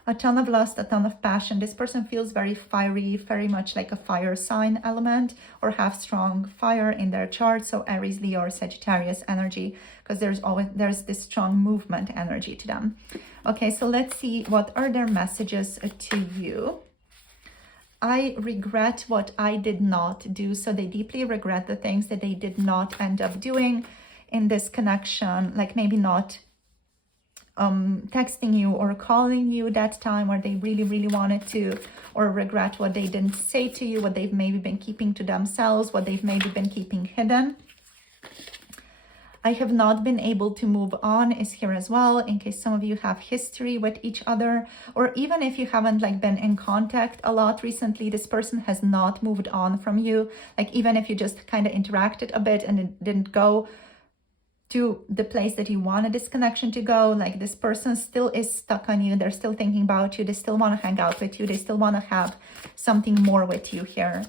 a ton of lust, a ton of passion. This person feels very fiery, very much like a fire sign element, or have strong fire in their chart. So Aries, Leo, or Sagittarius energy, because there's this strong movement energy to them. Okay, so let's see what are their messages to you. I regret what I did not do. So they deeply regret the things that they did not end up doing in this connection, like maybe not texting you or calling you that time where they really, really wanted to, or regret what they didn't say to you, what they've maybe been keeping to themselves, what they've maybe been keeping hidden. I have not been able to move on is here as well, in case some of you have history with each other, or even if you haven't like been in contact a lot recently, this person has not moved on from you. Like even if you just kind of interacted a bit and it didn't go to the place that you wanted this connection to go, like this person still is stuck on you. They're still thinking about you. They still want to hang out with you. They still want to have something more with you here.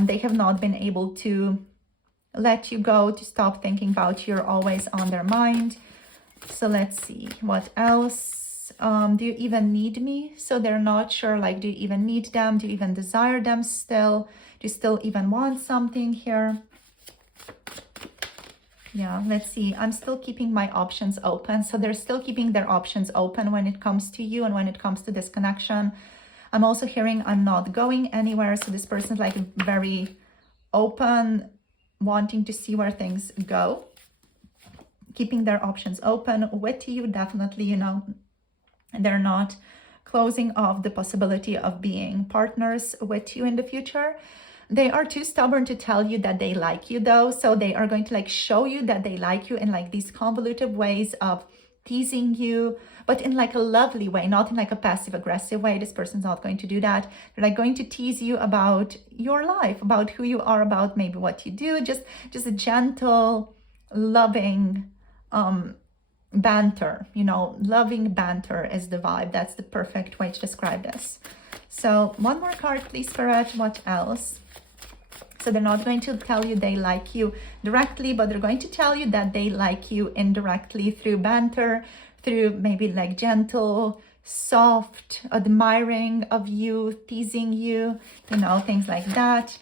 They have not been able to let you go, to stop thinking about you. You're always on their mind. So let's see what else. Do you even need me? So they're not sure, like, do you even need them? Do you even desire them still? Do you still even want something here? Yeah, let's see. I'm still keeping my options open. So they're still keeping their options open when it comes to you and when it comes to this connection. I'm also hearing I'm not going anywhere. So this person's like very open, wanting to see where things go, keeping their options open with you, definitely, you know, they're not closing off the possibility of being partners with you in the future. They are too stubborn to tell you that they like you though, so they are going to like show you that they like you in like these convoluted ways of teasing you, but in like a lovely way, not in like a passive aggressive way. This person's not going to do that. They're like going to tease you about your life, about who you are, about maybe what you do, just a gentle, loving banter, you know, loving banter is the vibe. That's the perfect way to describe this. So one more card, please, Spirit. What else? So they're not going to tell you they like you directly, but they're going to tell you that they like you indirectly through banter, through maybe like gentle, soft, admiring of you, teasing you, you know, things like that.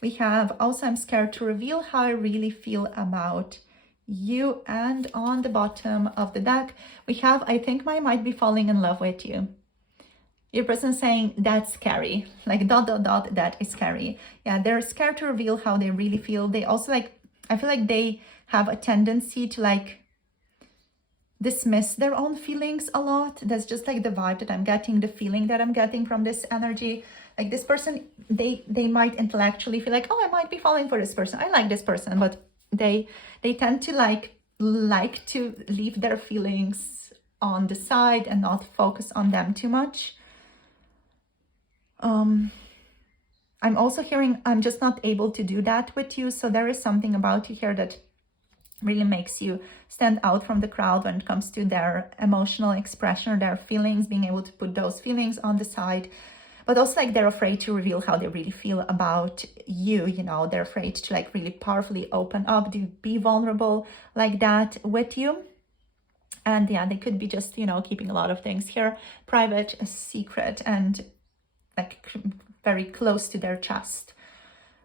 We have also, I'm scared to reveal how I really feel about you. And on the bottom of the deck, we have, I think I might be falling in love with you. Your person saying that's scary, like ... that is scary. Yeah, they're scared to reveal how they really feel. They also like, I feel like they have a tendency to like dismiss their own feelings a lot. That's just like the vibe that I'm getting, the feeling that I'm getting from this energy. Like this person, they might intellectually feel like, oh, I might be falling for this person. I like this person, but they tend to like to leave their feelings on the side and not focus on them too much. I'm also hearing I'm just not able to do that with you. So there is something about you here that really makes you stand out from the crowd when it comes to their emotional expression or their feelings, being able to put those feelings on the side. But also like they're afraid to reveal how they really feel about you, you know, they're afraid to like really powerfully open up, to be vulnerable like that with you. And yeah, they could be just, you know, keeping a lot of things here private, secret, and like very close to their chest.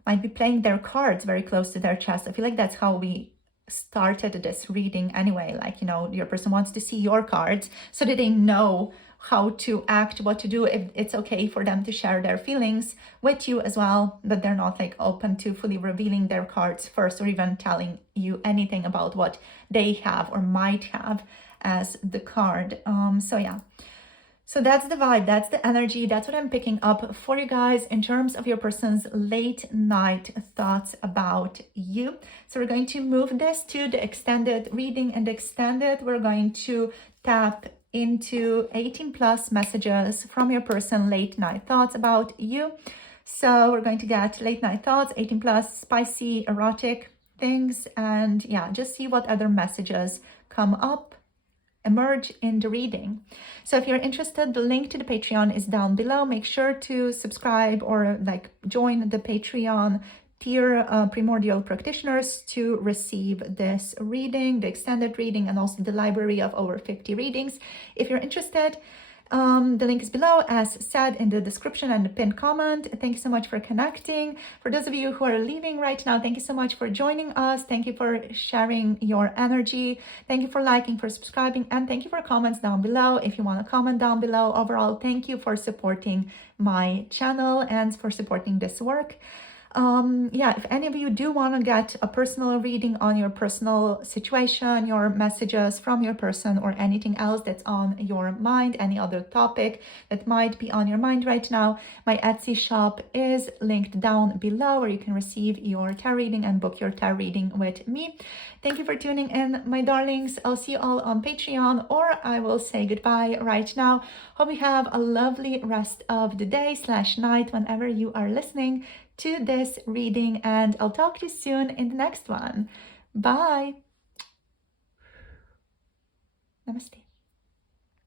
Might be playing their cards very close to their chest. I feel like that's how we started this reading anyway. Like, you know, your person wants to see your cards so that they know how to act, what to do, if it's okay for them to share their feelings with you as well, but they're not like open to fully revealing their cards first or even telling you anything about what they have or might have as the card. So yeah. So that's the vibe, that's the energy, that's what I'm picking up for you guys in terms of your person's late night thoughts about you. So we're going to move this to the extended reading, and extended, we're going to tap into 18 plus messages from your person, late night thoughts about you. So we're going to get late night thoughts, 18 plus, spicy, erotic things, and yeah, just see what other messages come up, emerge in the reading. So if you're interested, the link to the Patreon is down below. Make sure to subscribe or like join the Patreon tier, Primordial Practitioners, to receive this reading, the extended reading, and also the library of over 50 readings. If you're interested, the link is below, as said in the description and the pinned comment. Thank you so much for connecting. For those of you who are leaving right now, thank you so much for joining us. Thank you for sharing your energy. Thank you for liking, for subscribing, and thank you for comments down below. If you want to comment down below, overall, thank you for supporting my channel and for supporting this work. Yeah, if any of you do want to get a personal reading on your personal situation, your messages from your person, or anything else that's on your mind, any other topic that might be on your mind right now, my Etsy shop is linked down below where you can receive your tarot reading and book your tarot reading with me. Thank you for tuning in, my darlings. I'll see you all on Patreon, or I will say goodbye right now. Hope you have a lovely rest of the day / night whenever you are listening to this reading, and I'll talk to you soon in the next one. Bye. Namaste.